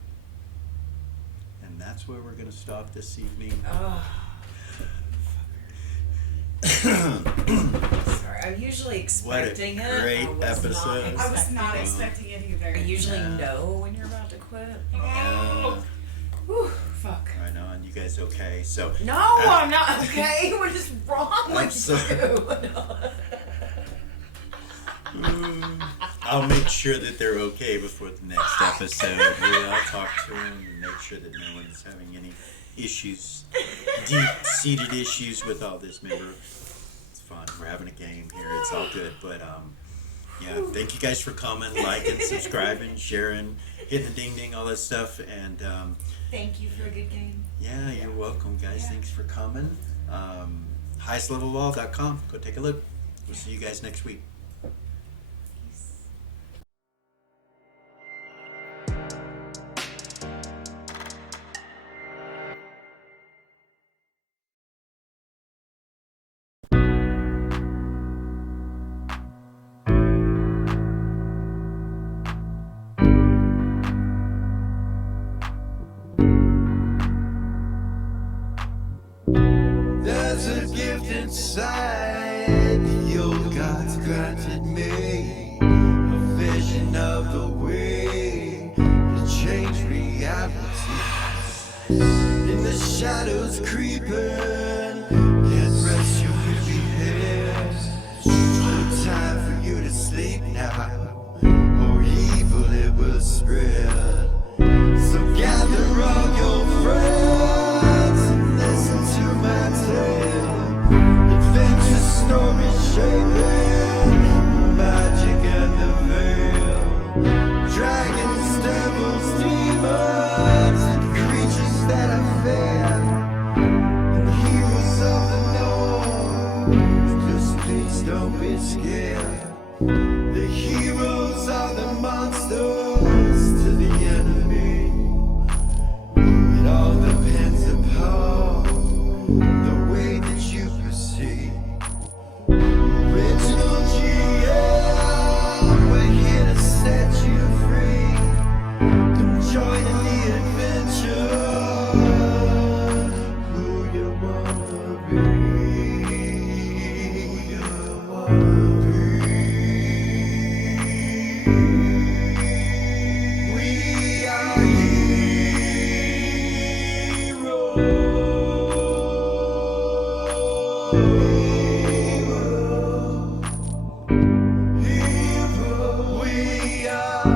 And that's where we're going to stop this evening. Oh. Sorry, I'm usually expecting what a it. great I was episode. I was not expecting it either. I usually Yeah. know when you're about to quit. Yeah. Whew, fuck. Right on. You guys okay? So. No, I'm not okay. What is wrong with sorry. you? I'll make sure that they're okay before the next episode. I'll talk to them and make sure that no one's having any issues, deep-seated issues with all this. Remember, it's fun. We're having a game here. It's all good. But, yeah, thank you guys for coming, liking, subscribing, sharing, hitting the ding-ding, all that stuff. And, Thank you for a good game. yeah, you're welcome, guys. Yeah. Thanks for coming. Highestlevelwall.com. Go take a look. We'll see you guys next week. There's a gift inside the old gods granted me, a vision of the way to change reality. In the shadows creeping, can't rest your weary head. No time for you to sleep now, or evil it will spread. So gather all your friends and listen to my tale. Adventure story shaping magic and the veil. Dragons, devils, demons, and creatures that I fear, and heroes of the known. Just please don't be scared. The heroes are the monsters to the enemy. It all depends upon the way that you proceed. Original GM, we're here to set you free. Come join in the adventure. Who you wanna be? Who you wanna be? We are heroes. We are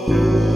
heroes.